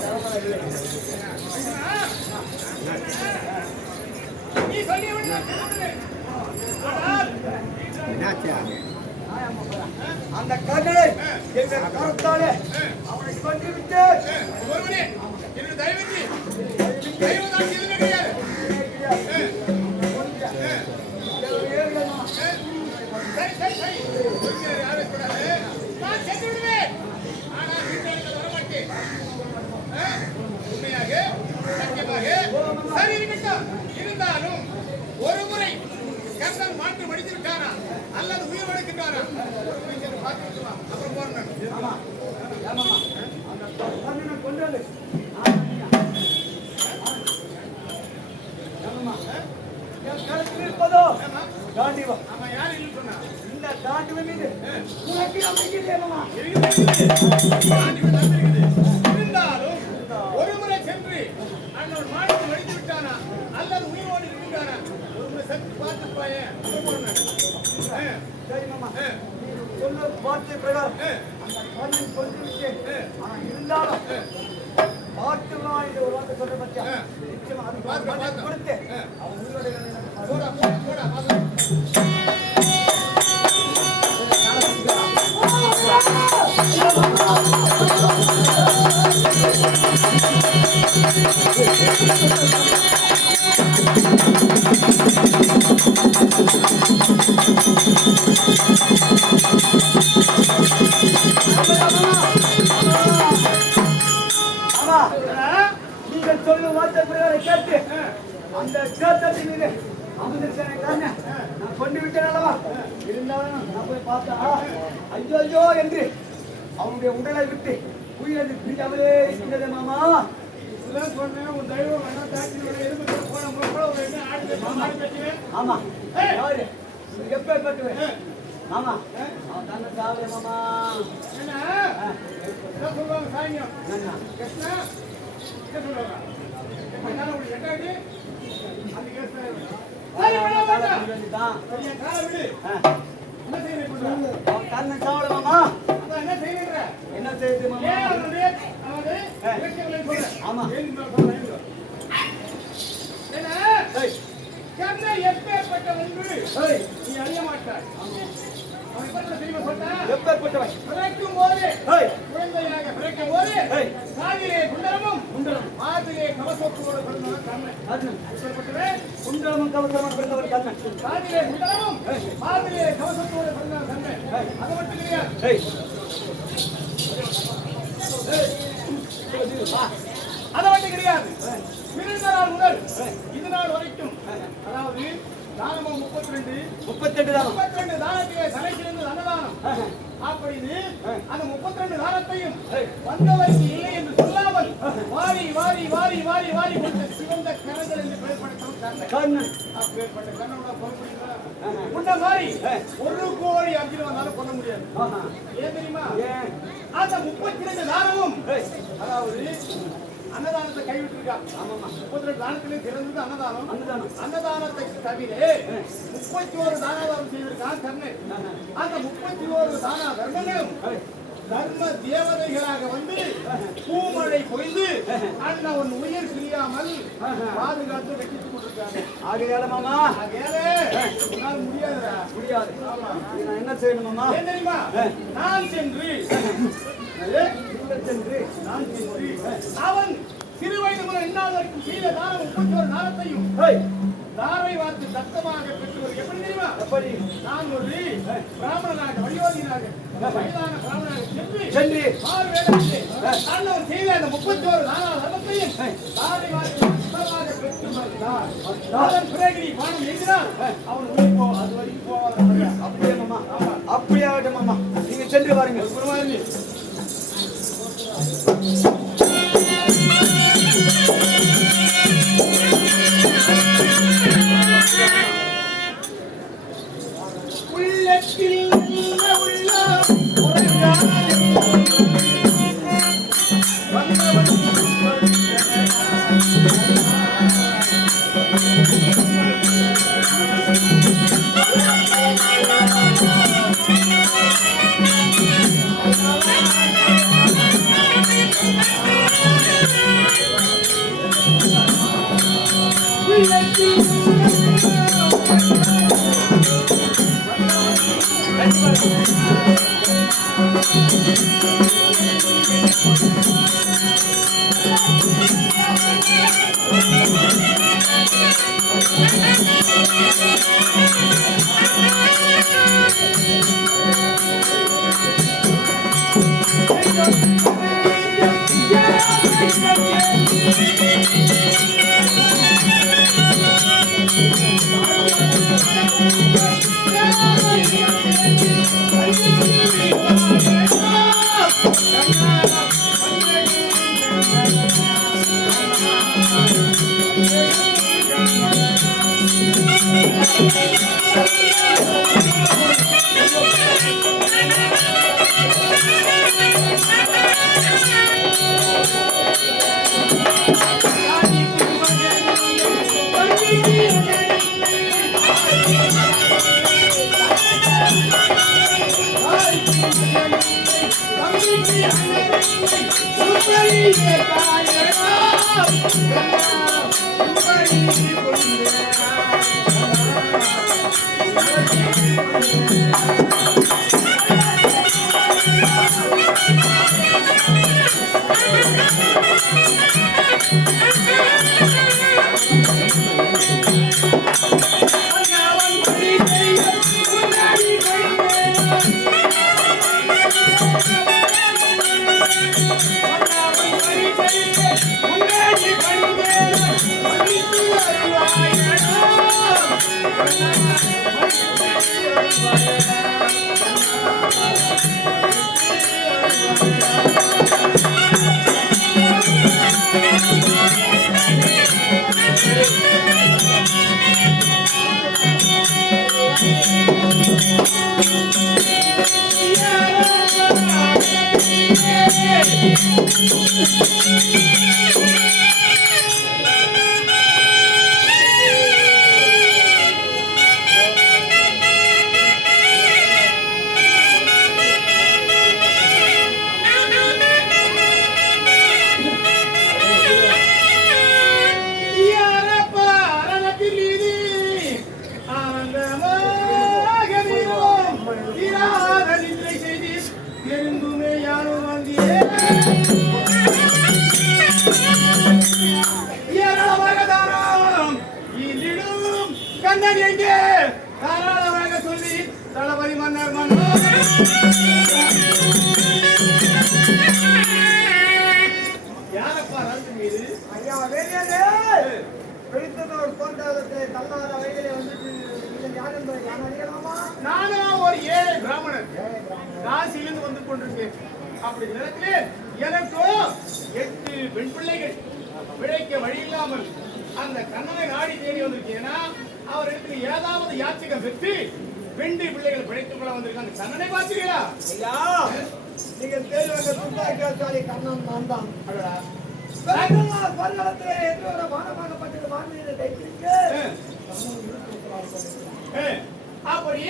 நீ சொல்லியவன் நான் கேட்கிறேன். ஆனால் அந்த கண்ணனை எங்கள் கருத்தாலே அவனை கொண்டு விட்டேன். ஒருவனே என்னுடைய தயவின்றி தயவுதான் எதுவுமே கிடையாது. சரி சரி சரி யாரும் கூடாது. நான் சென்று விடுவேன். ஆனால் வீட்டாளர்கள் வரமாட்டேன். உண்மையாக சத்தியமாக சரி இருக்கட்டும். இருந்தாலும் ஒரு முறை கண்ணன் மாற்று மடித்து விட்டாரா அல்லது உயிர் வளர்க்கின்றாரா ஒரு முறை சென்று பார்த்துட்டு வா. அப்புறம் போறேன். ஆமா ஆமாம்மா அந்த கண்ணனை கொண்டு வந்து ஆமாம்மா என் கருத்தில் இருப்பதோ காண்டிவம். ஆமா யாரும் இல்லை சொன்னா இந்த காண்டிவம் மீது உனக்கு அமைக்கிறது என்னமா? இருந்தாலும் ஒரு முறை சென்று அண்ணன் மாற்று மடித்து விட்டானா அல்லது உயிரோடு இருக்கின்றானா ஒரு முறை சற்று பார்த்துப்பாயே. சரி மாமா நீ சொன்ன வார்த்தை பிரகாரம் அந்த கண்ணன் கொண்டு விட்டேன். ஆனால் இருந்தாலும் பாட்டுலாம் இந்த ஒரு வார்த்தை சொல்ற பற்றியா நிச்சயமா அது பார்த்து கொடுத்து அவன் உயிரோட போடா போடா போடா பார்த்து. ஆமா நீங்கள் சொல்லும் வார்த்தை பிரகாரம் கேட்டு அந்த கேட்டத்தின் மீது அமுதேசனை கண்ணன் நான் கொண்டு விட்டேன் அல்லவா? இருந்தாலும் நான் போய் பார்த்தா ஐயோ ஐயோ என்று அவனுடைய உடலை விட்டு உயிரது பிரியாமலே இருக்கின்றது மாமா. இதெல்லாம் சொன்னேன். உன் தெய்வம் வேணா தாக்கி எதுக்கு போன முறை ஒரு என்ன ஆடு ஆமா யாரு எப்ப பட்டுவேன் மாமா அவன் தானே சாவரே மாமா. என்ன என்ன சொல்லுவாங்க சாயங்கம் என்ன கிருஷ்ணா என்ன சொல்லுவாங்க என்னால உங்களுக்கு எட்டாடி அந்த கேஸ் சரி வேணா வேண்டாம். தான் சரி என் காலை விடு. என்ன செய்யணும் இப்போ? அவன் தானே சாவரே மாமா. அதான் என்ன செய்யற? என்ன செய்யுது மாமா? ஏன் அவனுடைய அதாவது இலக்கியங்களை சொல்றேன். ஆமா ஏன் நான் சொல்றேன் என்ன ஏய் கண்ணை எப்பேற்பட்ட ஒன்று ஏய் நீ அறிய மாட்டாய். அவன் எப்ப தெரியுமா சொன்னா எப்பேற்பட்டவன் பிறக்கும் போது ஏய் குழந்தையாக பிறக்கும் போது ஏய் காதிலே குண்டலமும் குண்டலம் மாதிலே கவசத்தோடு பிறந்தவன் கண்ணன். கண்ணன் எப்பேற்பட்டவன்? குண்டலமும் கவசமும் பிறந்தவர் கண்ணன். காதிலே குண்டலமும் மாதிலே கவசத்தோடு பிறந்தவன் கண்ணன். அது மட்டும் கிடையாது. ஏய் அது மட்டும் கிடையாது. பிறந்த நாள் முதல் இது நாள் வரைக்கும் அதாவது தானமும் 32 தான் 32 தானத்திலே தலைக்கிழந்து அன்னதானம் அப்படின்னு அந்த 32 தானத்தையும் வந்தவருக்கு இல்லை என்று சொல்லாமல் வாரி வாரி வாரி வாரி வாரி கொடுத்த சிவந்த கரங்கள் என்று பெயர்படுத்தவும் கண்ணன். கண்ணன் அப்பேற்பட்ட கண்ணனோட பொறுப்புங்களா உன்ன மாதிரி 1 கோடி அர்ஜுன் வந்தாலும் கொல்ல முடியாது. ஆஹா ஏன் தெரியுமா? ஏன் அந்த 32 தானமும் ஏய் அதாவது அன்னதானத்தை கைவிட்டிருக்கான். ஆமாமா 32 தானத்திலே சிறந்தது அன்னதானம். அன்னதானம் அன்னதானத்தை தவிர 31 தானாதாரம் செய்திருக்கான் கண்ணன். அந்த 31 தான தர்மங்களும் தர்ம தேவதைகளாக வந்து பூமழை பொய்ந்து அண்ணன் உன் உயிர் பிரியாமல் பாதுகாத்து வெட்டித்துக் கொண்டிருக்காங்க. ஆகையால மாமா உன்னால் முடியாதுடா. முடியாது. நான் என்ன செய்யணும் மாமா? ஏன் தெரியுமா? நான் சென்று சென்று நான் சென்று அவன் சிறு வயது முதல் இன்னாள் வரைக்கும் செய்த தானம் 31 தானத்தையும் ஏய் தாரை வார்த்து தத்தமாக பெற்றவர் எப்படி தெரியுமா? எப்படி? நான் ஒரு பிராமணனாக வயோதிகனாக வயதான பிராமணனாக சென்று ஆறு வேளையிலே ஆண்டவர் செய்த அந்த 31 நாளால் தர்மத்தையும் தாரை வார்த்து தத்தமாக பெற்றவர் தான். அதன் பிறகு நீ வானம் எங்கினான் அவன் உயிர் போ அது வரைக்கும் போவார். அப்படியே மாமா, அப்படியே ஆகட்டும் மாமா. நீங்க சென்று பாருங்க. உள்ளத்தில் உள்ளம் உறங்காது வந்தவன் கண்ணன் எங்கே தாராளமாக சொல்லி தளபதி மன்னர் மன்னர் யாரப்பா ராஜு மீது ஐயா வேலையே பிடித்ததோர் போன்றவற்றை தள்ளாத வயதிலே வந்துட்டு நீங்கள் யார் என்பதை யார் அறியலாமா? நானா ஒரு ஏழை பிராமணன் காசியிலிருந்து வந்து கொண்டிருக்கேன். அப்படி நேரத்திலே எனக்கும் 8 பெண் பிள்ளைகள் பிழைக்க வழி இல்லாமல் அந்த கண்ணனை நாடி தேடி வந்திருக்கேன்னா அவருக்கு ஏதாவது யாச்சிகம் பெற்று 2 பிள்ளைகள் பிழைத்துக் கொள்ள வந்திருக்காங்க. கண்ணனை பார்த்தீங்களா? ஐயா நீங்கள் தேடி வந்த துப்பாக்கியாசாலி கண்ணன் நான் தான். அடடா. பருவத்திலே எதிரோட மானமாகப்பட்டது மாண்புமிகு கைப்பிடிக்க அப்படி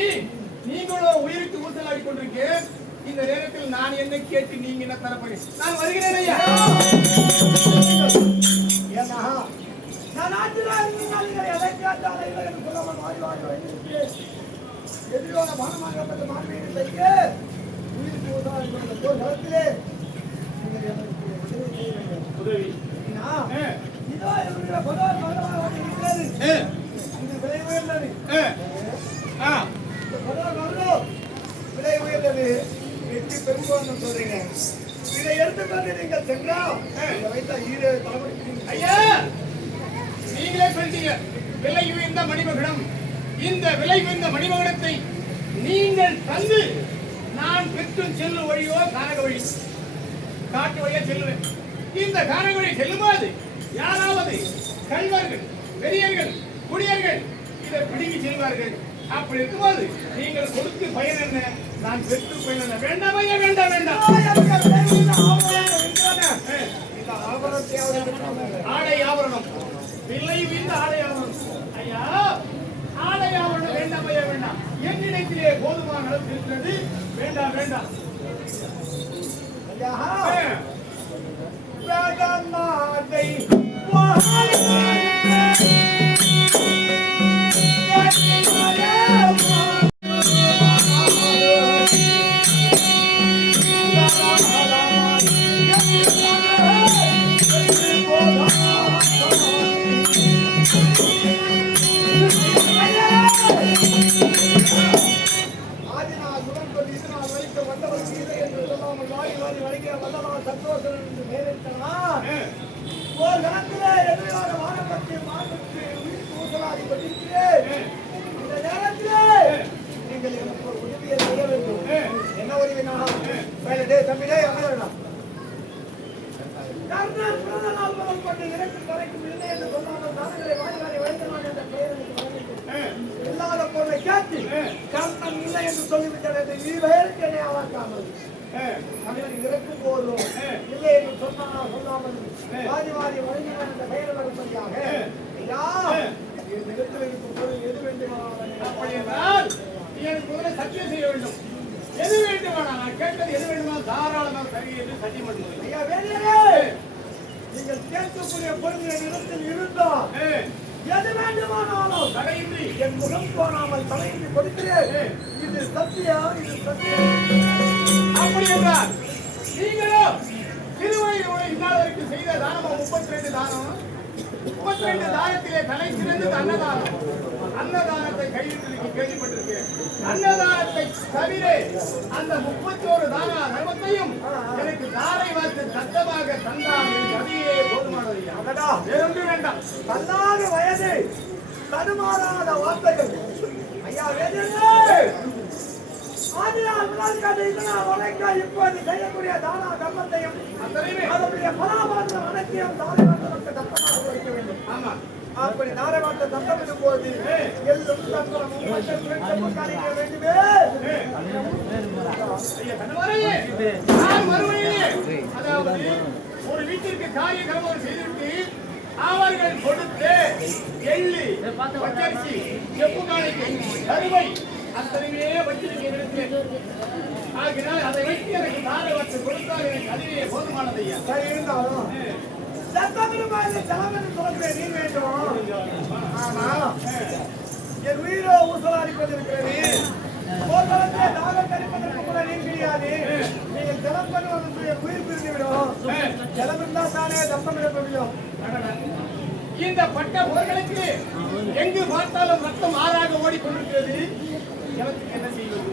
நீங்களும் உயிருக்கு ஊசலாடி கொண்டிருக்கேன். இந்த நேரத்தில் நான் என்ன கேட்டு நீங்க என்ன தரப்போறீங்க? நான் வருகிறேன் ஐயா. ஏன்னா நான் நாட்டில் நீங்கள் எதை கேட்டாலும் இவர்கள் சொல்லாமல் மாறி வாங்கி வைத்திருக்கிறேன். எதிரோட மானமாகப்பட்ட மாண்புமிகு கைக்கு உயிருக்கு ஊசலாடி கொண்ட நேரத்திலே நீங்கள் எனக்கு உதவி செய்ய வேண்டும். உதவி. இதோ என்னுடைய பகவான் மகனாக இருக்கிறது. விலை உயர்ந்தது. ஆ, விலை உயர்ந்தது. வெற்றி பெருங்கோன்னு சொல்றீங்க. இதை எடுத்துக்கொண்டு நீங்கள் சென்றால் இதை வைத்த ஈடு தலைமுறைக்கு ஐயா நீங்களே சொல்லிட்டீங்க விலை உயர்ந்த மணிமகுடம். இந்த விலை உயர்ந்த மணிமகுடத்தை நீங்கள் தந்து நான் பெற்றும் செல்லும் வழியோ கானக வழி, காட்டு வழியா செல்லுவேன். இந்த கானக வழி செல்லும்போது யாராவது கல்வர்கள், வெறியர்கள், குடியர்கள் இதை பிடுங்கி செல்வார்கள். அப்படி இருக்கும்போது நீங்கள் கொடுத்து பயன் என்ன, நான் பெற்று பயன் என்ன? வேண்டாம் ஐயா, வேண்டாம் வேண்டாம். இந்த ஆபரணத்தையாவது ஆடை ஆபரணம், விலை உயர்ந்த ஆடை ஆபரணம். ஐயா ஆடை ஆபரணம் வேண்டாம் ஐயா, வேண்டாம். என்னிடத்திலே போதுமான அளவு இருக்கிறது. வேண்டாம் வேண்டாம். வேதநாதை நீங்கள் எனக்கு ஒரு உதவியை செய்ய வேண்டும். என்ன உதவி? தம்பிடே அமரலாம். இல்லாத பொருளை கேட்டு கர்ணன் இல்லை என்று சொல்லிவிட்டது. நீவேற்கனவே ஆளாக்காமல் இறக்கும் போதும் இல்லை என்று சொல்லாமல் வாரி வாரி வழங்கினான் என்ற பெயர் வரும்படியாக ஐயா நிலத்தில் இருக்கும் பொருள் எது வேண்டுமானால் அப்படி என்றால் எனக்கு முதல்ல சத்தியம் செய்ய வேண்டும். எது வேண்டுமானா நான் கேட்டது எது வேண்டுமா தாராளமாக சரி என்று சத்தியம் பண்ணுங்கள். ஐயா வேலையே நீங்கள் கேட்கக்கூடிய பொருள் நிலத்தில் இருந்தால் எது வேண்டுமானாலும் தடையின்றி என் முகம் போனாமல் தலையின்றி கொடுக்கிறேன். இது சத்தியம், இது சத்தியம். அப்படி என்றால் நீங்களோ திருவள்ளுவர் இந்நாள் வரைக்கும் செய்த தானம் 32 தானம். 32 தானத்திலே தலை சிறந்தது அன்னதானம். அன்னதானத்தை கைவிட்டு கேள்விப்பட்டிருக்கேன். அன்னதானத்தை தவிர அந்த 31 தான தர்மத்தையும் எனக்கு தாரை வார்த்து சத்தமாக தந்தால் எனக்கு அதையே போதுமானது. அடடா, வேறொன்று வேண்டாம். தள்ளாத வயது தடுமாறாத வார்த்தைகள். ஐயா வேதியரே, ஆதியால் முதல் கதை இதனால் வரைக்கும் இப்போது செய்யக்கூடிய தான தர்மத்தையும் அத்தனையுமே அதனுடைய பராமரிப்பு அனைத்தையும் தாரை வார்த்தவருக்கு தத்தமாக வைக்க வேண்டும். ஆமா. அப்படி தாரை வார்த்தை தத்தமிடும் போது எல்லும் தந்திரமும் மற்றொரு காணிக்க வேண்டுமே. ஐயா கணவரையே, நான் மறுமையிலே அதாவது ஒரு வீட்டிற்கு காரிய கர்மம் செய்துவிட்டு அவர்கள் கொடுத்த எள்ளு, பச்சரிசி, செப்பு காணிக்கை, கருவை அத்தனையே வச்சிருக்கிறேன். ஆகினால் அதை வைத்து எனக்கு தாரை வார்த்தை கொடுத்தால் எனக்கு அதுவே போதுமானது ஐயா. சரி, இருந்தாலும் தத்தமிடும் போது தலைவன் சொல்ல நீ வேண்டும். ஆனா என் உயிரோ ஊசலாடிப்பது இருக்கிறது. போர்க்களத்திலே தாகம் தரிப்பதற்கு கூட நீர் கிடையாது. நீங்கள் ஜலம் பண்ணுவது என் உயிர் பிரிந்துவிடும். ஜலம் இருந்தால் தானே தத்தமிட முடியும். இந்த பட்ட போர்களுக்கு எங்கு பார்த்தாலும் ரத்தம் ஆறாக ஓடிக்கொண்டிருக்கிறது. எனக்கு என்ன செய்வது?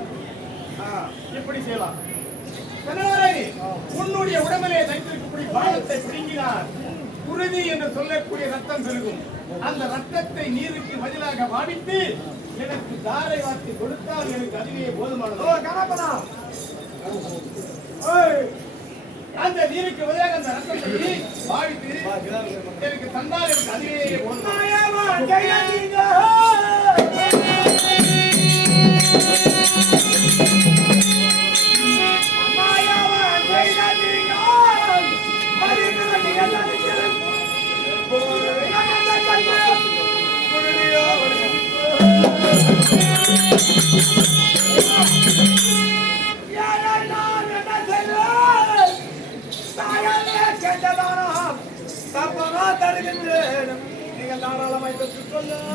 எப்படி செய்யலாம்? கணவரே, உன்னுடைய உடம்பிலே தைத்திருக்கக்கூடிய பாலத்தை பிடுங்கினார் குருதி என்று சொல்லக்கூடிய ரத்தம் பெருகும். அந்த ரத்தத்தை நீருக்கு பதிலாக பாவித்து எனக்கு தாரை வார்த்தை கொடுத்தால் எனக்கு அதுவே போதுமானது. ஓ கணபனா, அந்த நீருக்கு பதிலாக அந்த ரத்தத்தை பாவித்து எனக்கு தந்தால் எனக்கு அதுவே போதுமானது. நீங்கள் தாராளமாய் பெற்றுக்கொள்ளும்.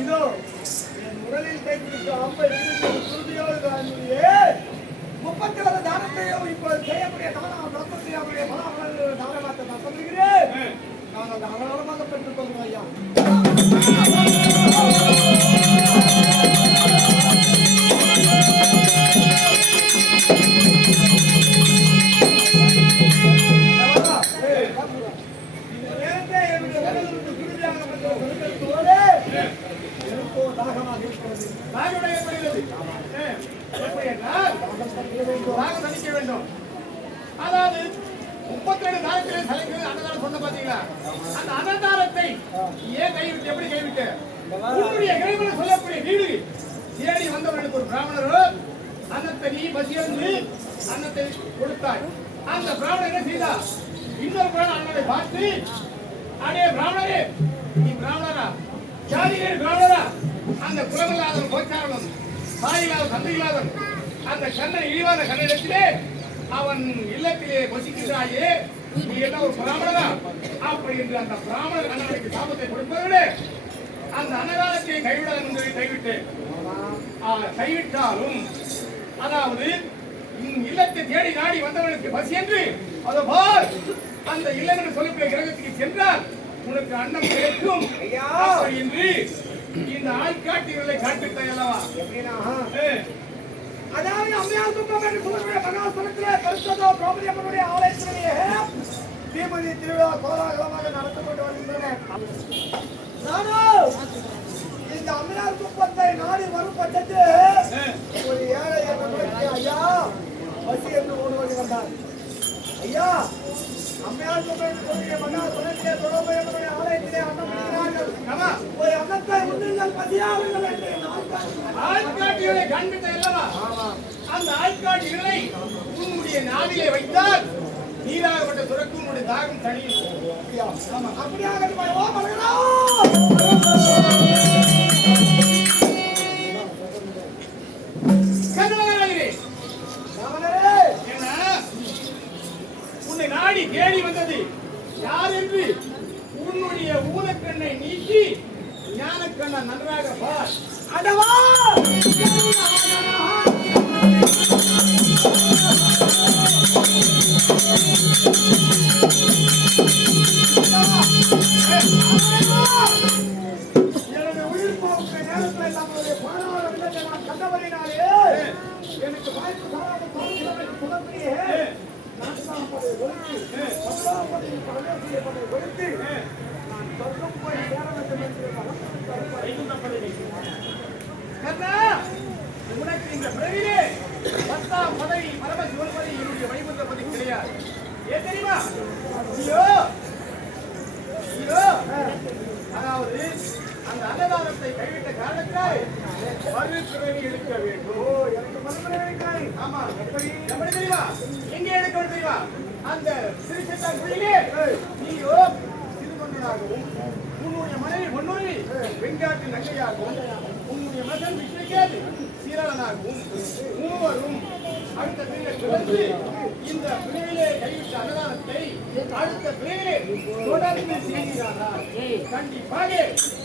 இதோ என் உடலில் தைத்திருக்கும் அம்பை சுருதியோடு 36 தானத்தையும் இப்போது செய்யக்கூடிய தானம் தத்துவத்தையும் தானமாத்த தத்துவம் நாங்கள் தாராளமாக பெற்றுக்கொள்கிறோம் ஐயா. அதாவது 32 தாரத்திலே சலைக்கிறது அன்னதானம் சொன்ன பாத்தீங்களா? அந்த அன்னதானத்தை ஏன் கைவிட்டு எப்படி கைவிட்டு உன்னுடைய இறைவனை சொல்லக்கூடிய வீடு தேடி வந்தவர்களுக்கு ஒரு பிராமணரோ அன்னத்தை நீ பசியந்து அன்னத்தை கொடுத்தாய். அந்த பிராமணர் என்ன செய்தா? இன்னொரு பிராமணன் அண்ணனை பார்த்து, அடே பிராமணரே, நீ பிராமணரா? ஜாதியே பிராமணரா? அந்த குலமில்லாதவன் கோச்சாரவன் தாயில்லாத தந்தையில்லாதவன் அந்த கண்ணன் இழிவான கண்ணிடத்திலே அவன் இல்லத்திலே வசிக்கிறாயே, நீ என்ன ஒரு பிராமணரா? அப்படி என்று அந்த பிராமணர் அண்ணனுக்கு சாபத்தை கொடுப்பவர்களே அந்த அன்னதானத்தை கைவிட என்று கைவிட்டு கைவிட்டாலும், அதாவது இல்லத்தை தேடி நாடி வந்தவனுக்கு பசி என்று அதுபோல் அந்த இல்லம் என்று சொல்லக்கூடிய கிரகத்துக்கு சென்றால் உனக்கு அன்னம் கிடைக்கும் என்று இந்த ஆள்காட்டிகளை காட்டுத்தாய் அல்லவா? அதாவது அம்மையார் துக்கம் என்று சொல்லக்கூடிய மகாசனத்திலே பரிசுத்தோ திரௌபதி அம்மனுடைய ஆலயத்திலேயே தீமிதி திருவிழா கோலாகலமாக நடந்து கொண்டு வருகின்றன. நானும் இந்த அம்மையார் துக்கத்தை நாடி வரும் பட்சத்தில் ஒரு ஏழை ஐயா பசி என்று ஓடுவது வந்தார். ஐயா அம்மையார் துக்கம் என்று சொல்லக்கூடிய மகாசனத்திலே திரௌபதி அம்மனுடைய ஆலயத்திலே அன்னம் கொடுக்கிறார்கள். ஒரு அன்னத்தை உண்ணுங்கள் பசியாருங்கள் என்று ஆள்காட்டிகளை காண்பித்த அல்லவா? அந்த ஆள்காட்டிகளை உன்னுடைய நாவிலே வைத்தால் நீராகப்பட்ட சுரக்கு உன்னுடைய தாகம் தணியும். அப்படியாக உன்னை நாடி தேடி வந்தது யார் என்று உன்னுடைய ஊனக்கண்ணை நீக்கி ஞானக்கண்ணை நன்றாக பார். அடவா என்னுடைய உயிர் போக்கு நேரத்தில் நம்மளுடைய பாடாத விதத்தை நான் கண்டவரினாலே எனக்கு வாய்ப்பு சாராத புலப்படியே நான்காம்பதை ஒழித்து பத்தாம்பதை பரமேஸ்வரப்பதை ஒழித்து நான் சொர்க்கம் போய் சேர வேண்டும் என்று கண்ணா, உனக்கு இந்த பிறவிலே 10ஆம் பதவி பரமசிவன் பதவி என்னுடைய வைகுந்த பதவி கிடையாது. ஏன் தெரியுமா? அதாவது அந்த அன்னதானத்தை கைவிட்ட காரணத்தால் மறுபிறவி எடுக்க வேண்டும். எனக்கு மறுபிறவி. ஆமா, எப்படி தெரியுமா? எங்கே எடுக்க வேண்டும் தெரியுமா? அந்த திருச்செந்தார் குழியிலே நீயோ சிறுமன்னனாகவும் உன்னுடைய மனைவி பொன்னுரி வெங்காட்டு நங்கையாகவும் உன்னுடைய மகன் விஷ்ணுகேது சீரலனாகவும் மூவரும் அடுத்த பிரிவை தொடர்ந்து இந்த பிரிவிலே கைவிட்ட அன்னதானத்தை அடுத்த பிரிவிலே தொடர்ந்து செய்கிறார்கள். கண்டிப்பாக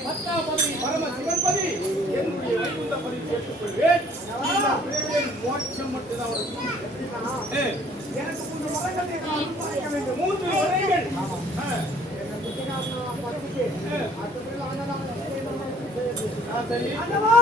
10ஆம் பதவி பரமசிவன் பதவி என்னுடைய வைகுந்த பதவி சேர்த்துக் கொள்வேன். இந்த பிரிவில் மோட்சம் மட்டும்தான் வரும். எனக்கு 3 மரங்களை நான் பார்க்க வேண்டும். 3 மரங்கள். சரி. ஆமா.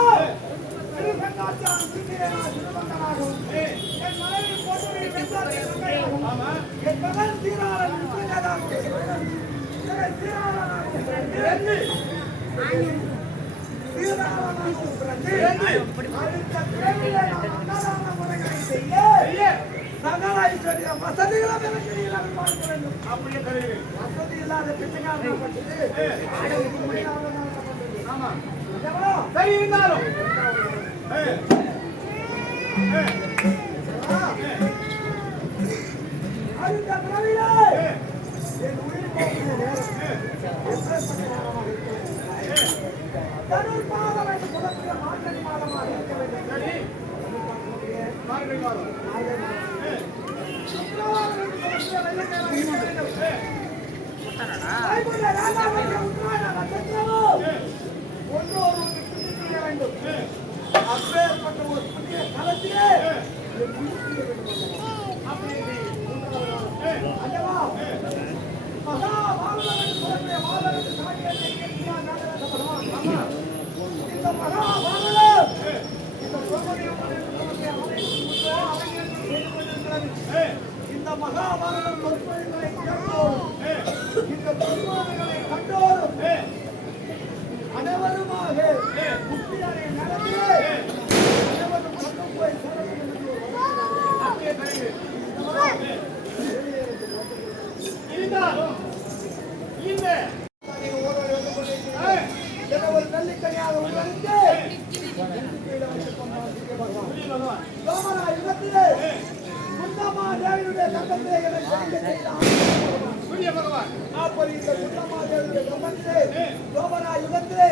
சகல ஐஸ்வர்யம் வசதிகளும் எனக்கு நீங்கள் பார்க்க வேண்டும். அப்படியே தருகிறேன். வசதி இல்லாத பிச்சைக்காரன் ஆமா, சரி இருந்தாலும் அடுத்த பிறவிலே என் உயிர் போகிற தனுர் மாதம் என்று சொல்லக்கூடிய மார்கழி மாதமாக இருக்க வேண்டும். சரி, மார்கழி மாதம் சுக்கிரவாரம் என்று சொல்லக்கூடிய வெள்ளிக்கிழமை இருக்க வேண்டும். ஐம்பது வேண்டாம் என்ற உத்தராயண நட்சத்திரமும் ஒன்றோடு பிடிக்க வேண்டும். அப்பேற்பட்ட ஒரு புதிய தலத்திலே அல்லவா மகா பாரதம் என்று சொல்லக்கூடிய மகாபாரதம் இந்த சோமனியம்மன் என்ற நமக்கு அமைப்பு அவனியங்கள் செய்து கொண்டிருக்கிறது. இந்த மகாபாரதம் சொற்பொழிவுகளை கேட்டோரும் இந்த சொற்பொழிவுகளை கண்டோரும் அனைவருமாக புத்தியாரை நடந்து அனைவரும் பக்கம் போய் சேர வேண்டும் என்று இருந்தாலும் இந்த ஒரு நல்லிக்கனியாக உங்களுக்கு சோமனா யுகத்திலே குந்தமா தேவியுடைய கண்டத்திலே என்னை ஜெயிக்க செய்தான். சூரிய பகவான் அப்படி இந்த குந்தமா தேவியுடைய கண்டத்திலே சோமனா யுகத்திலே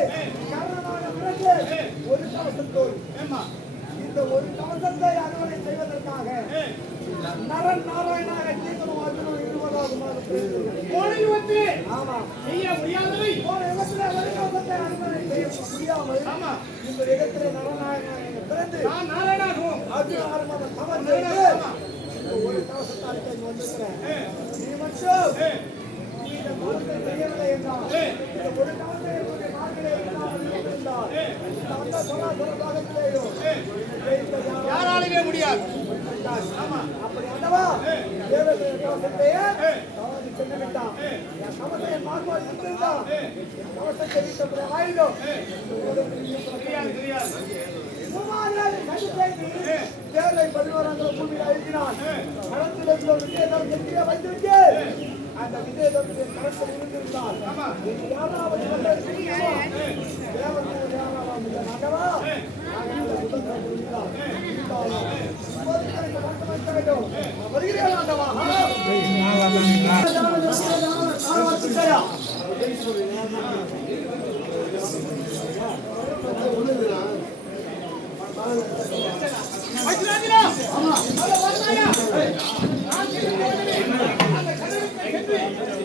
கர்ணனான பிறகு ஒரு கவசத்தோடு இந்த ஒரு கவசத்தை அறுவடை செய்வதற்காக நரன் நாராயணாக தீர்க்கணும் அர்ஜுனன் இருவராவது மாதம் யுகத்திலே ஆமா செய்ய முடியாதவை போன யுகத்திலே ஒரு கவசத்தை அறுவடை செய்ய முடியாமல் ஆமா இந்த இடத்திலே நரநாயகனாக பிறந்து நான் நாராயணாகவும் அர்ஜுன 6 மாதம் தவம் செய்து இந்த ஒரு கவசத்தால் இங்கே வந்திருக்கிறேன். நீ மட்டும் நீ இந்த கவசத்தை செய்யவில்லை என்றால் இந்த ஒரு கவசத்தை என்னுடைய நாட்டிலே இல்லாமல் இருந்தால் இந்த அந்த சொல்லாத பாகத்திலேயோ யாராலுமே முடியாது. ஆமா அப்படி ஆண்டவா தேவனுடைய கவசத்தையே தவறு சென்று விட்டான். என் கவசத்தை பார்ப்போம் இருந்திருந்தான் என் கவசத்தை விட்டபடி ஆயுதம் தெரியாது சுமாரியாக கண்டிப்பேன் தேவை 11 பூமியில் அழுத்தினான். களத்திலிருந்து ஒரு விஜயதம் எங்கே வைத்துவிட்டு அந்த விஜயதம் களத்தில் இருந்திருந்தால் யாராவது தேவன் யாராவது இல்லை நாகவா வருகிறேன் ஆண்டவா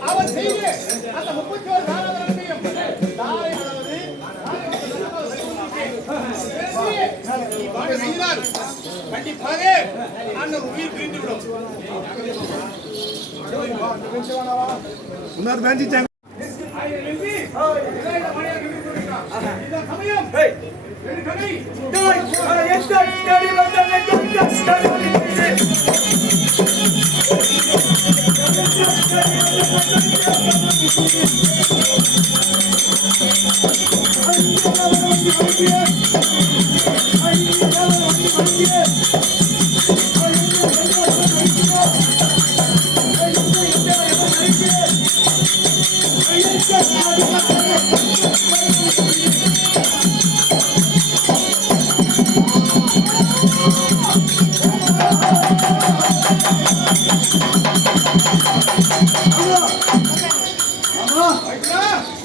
அவர் செய்து அந்த 31 காலவரத்தையும் தாரை செய்தால் கண்டிப்பாக அந்த உயிர் பிரிந்துவிடும். சமயம்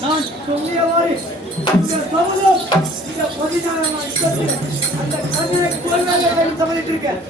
நான் சொல்லியவாறு இந்த சமூகம் இந்த 16 அந்த கண்ணனை கோல்வாக சமலிட்டு இருக்கேன்.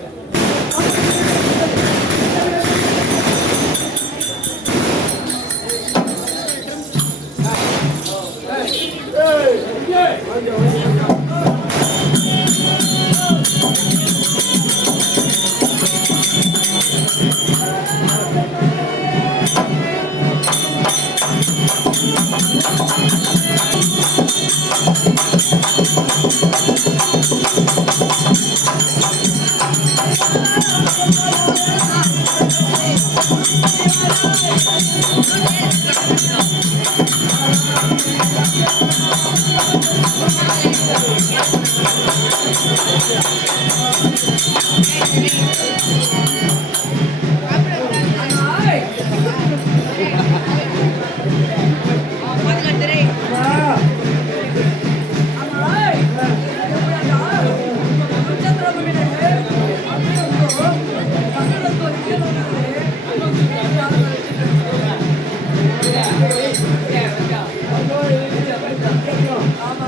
ஆமா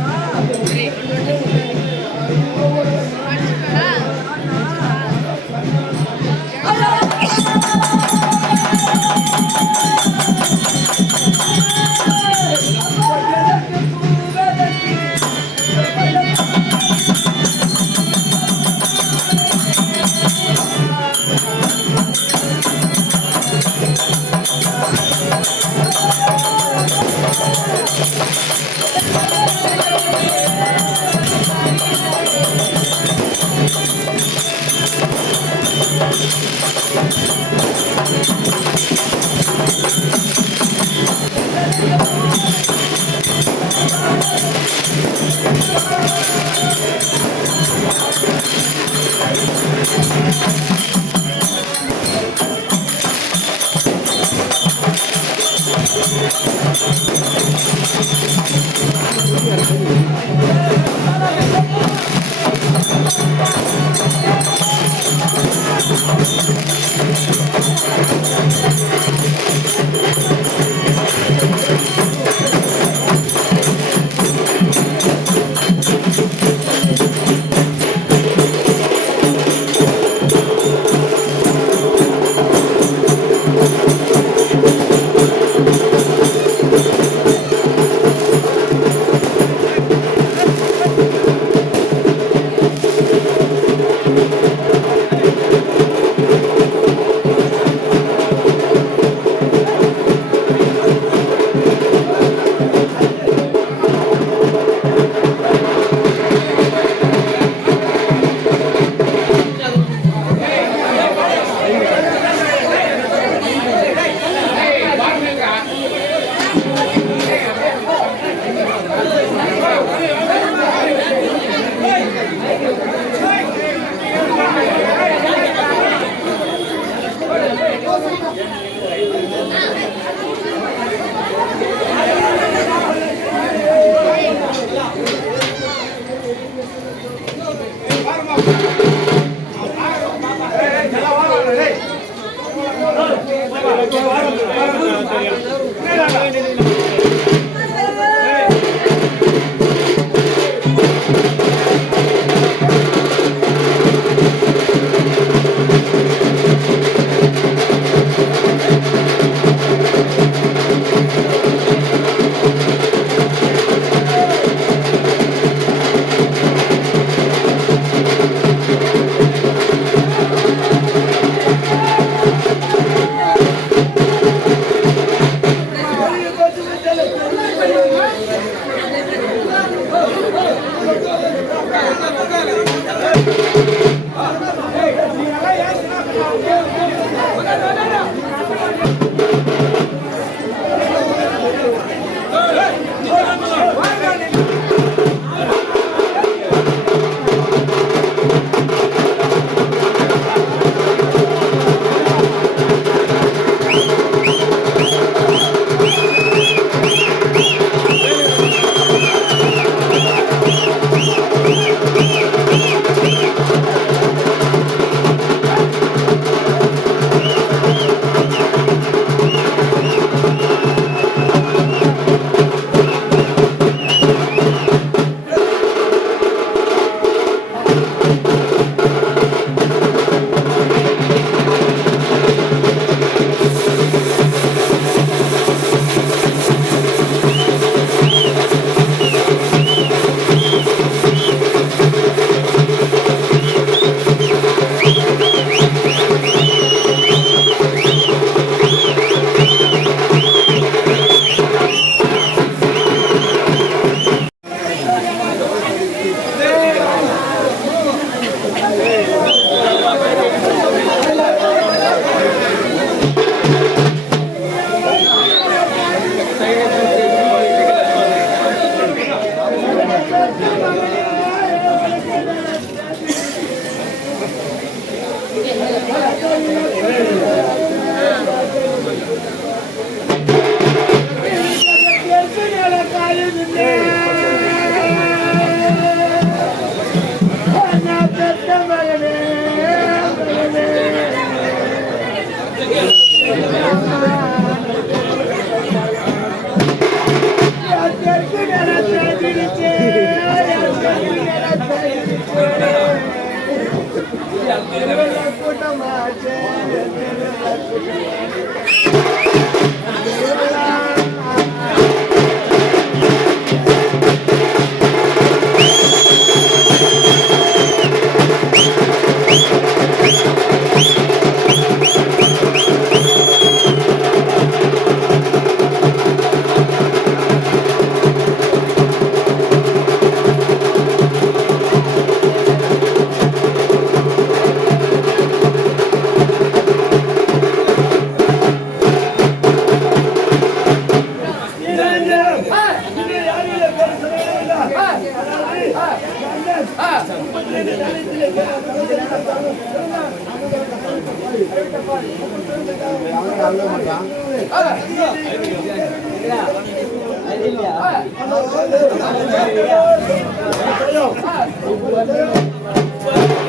Hey!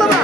பாபா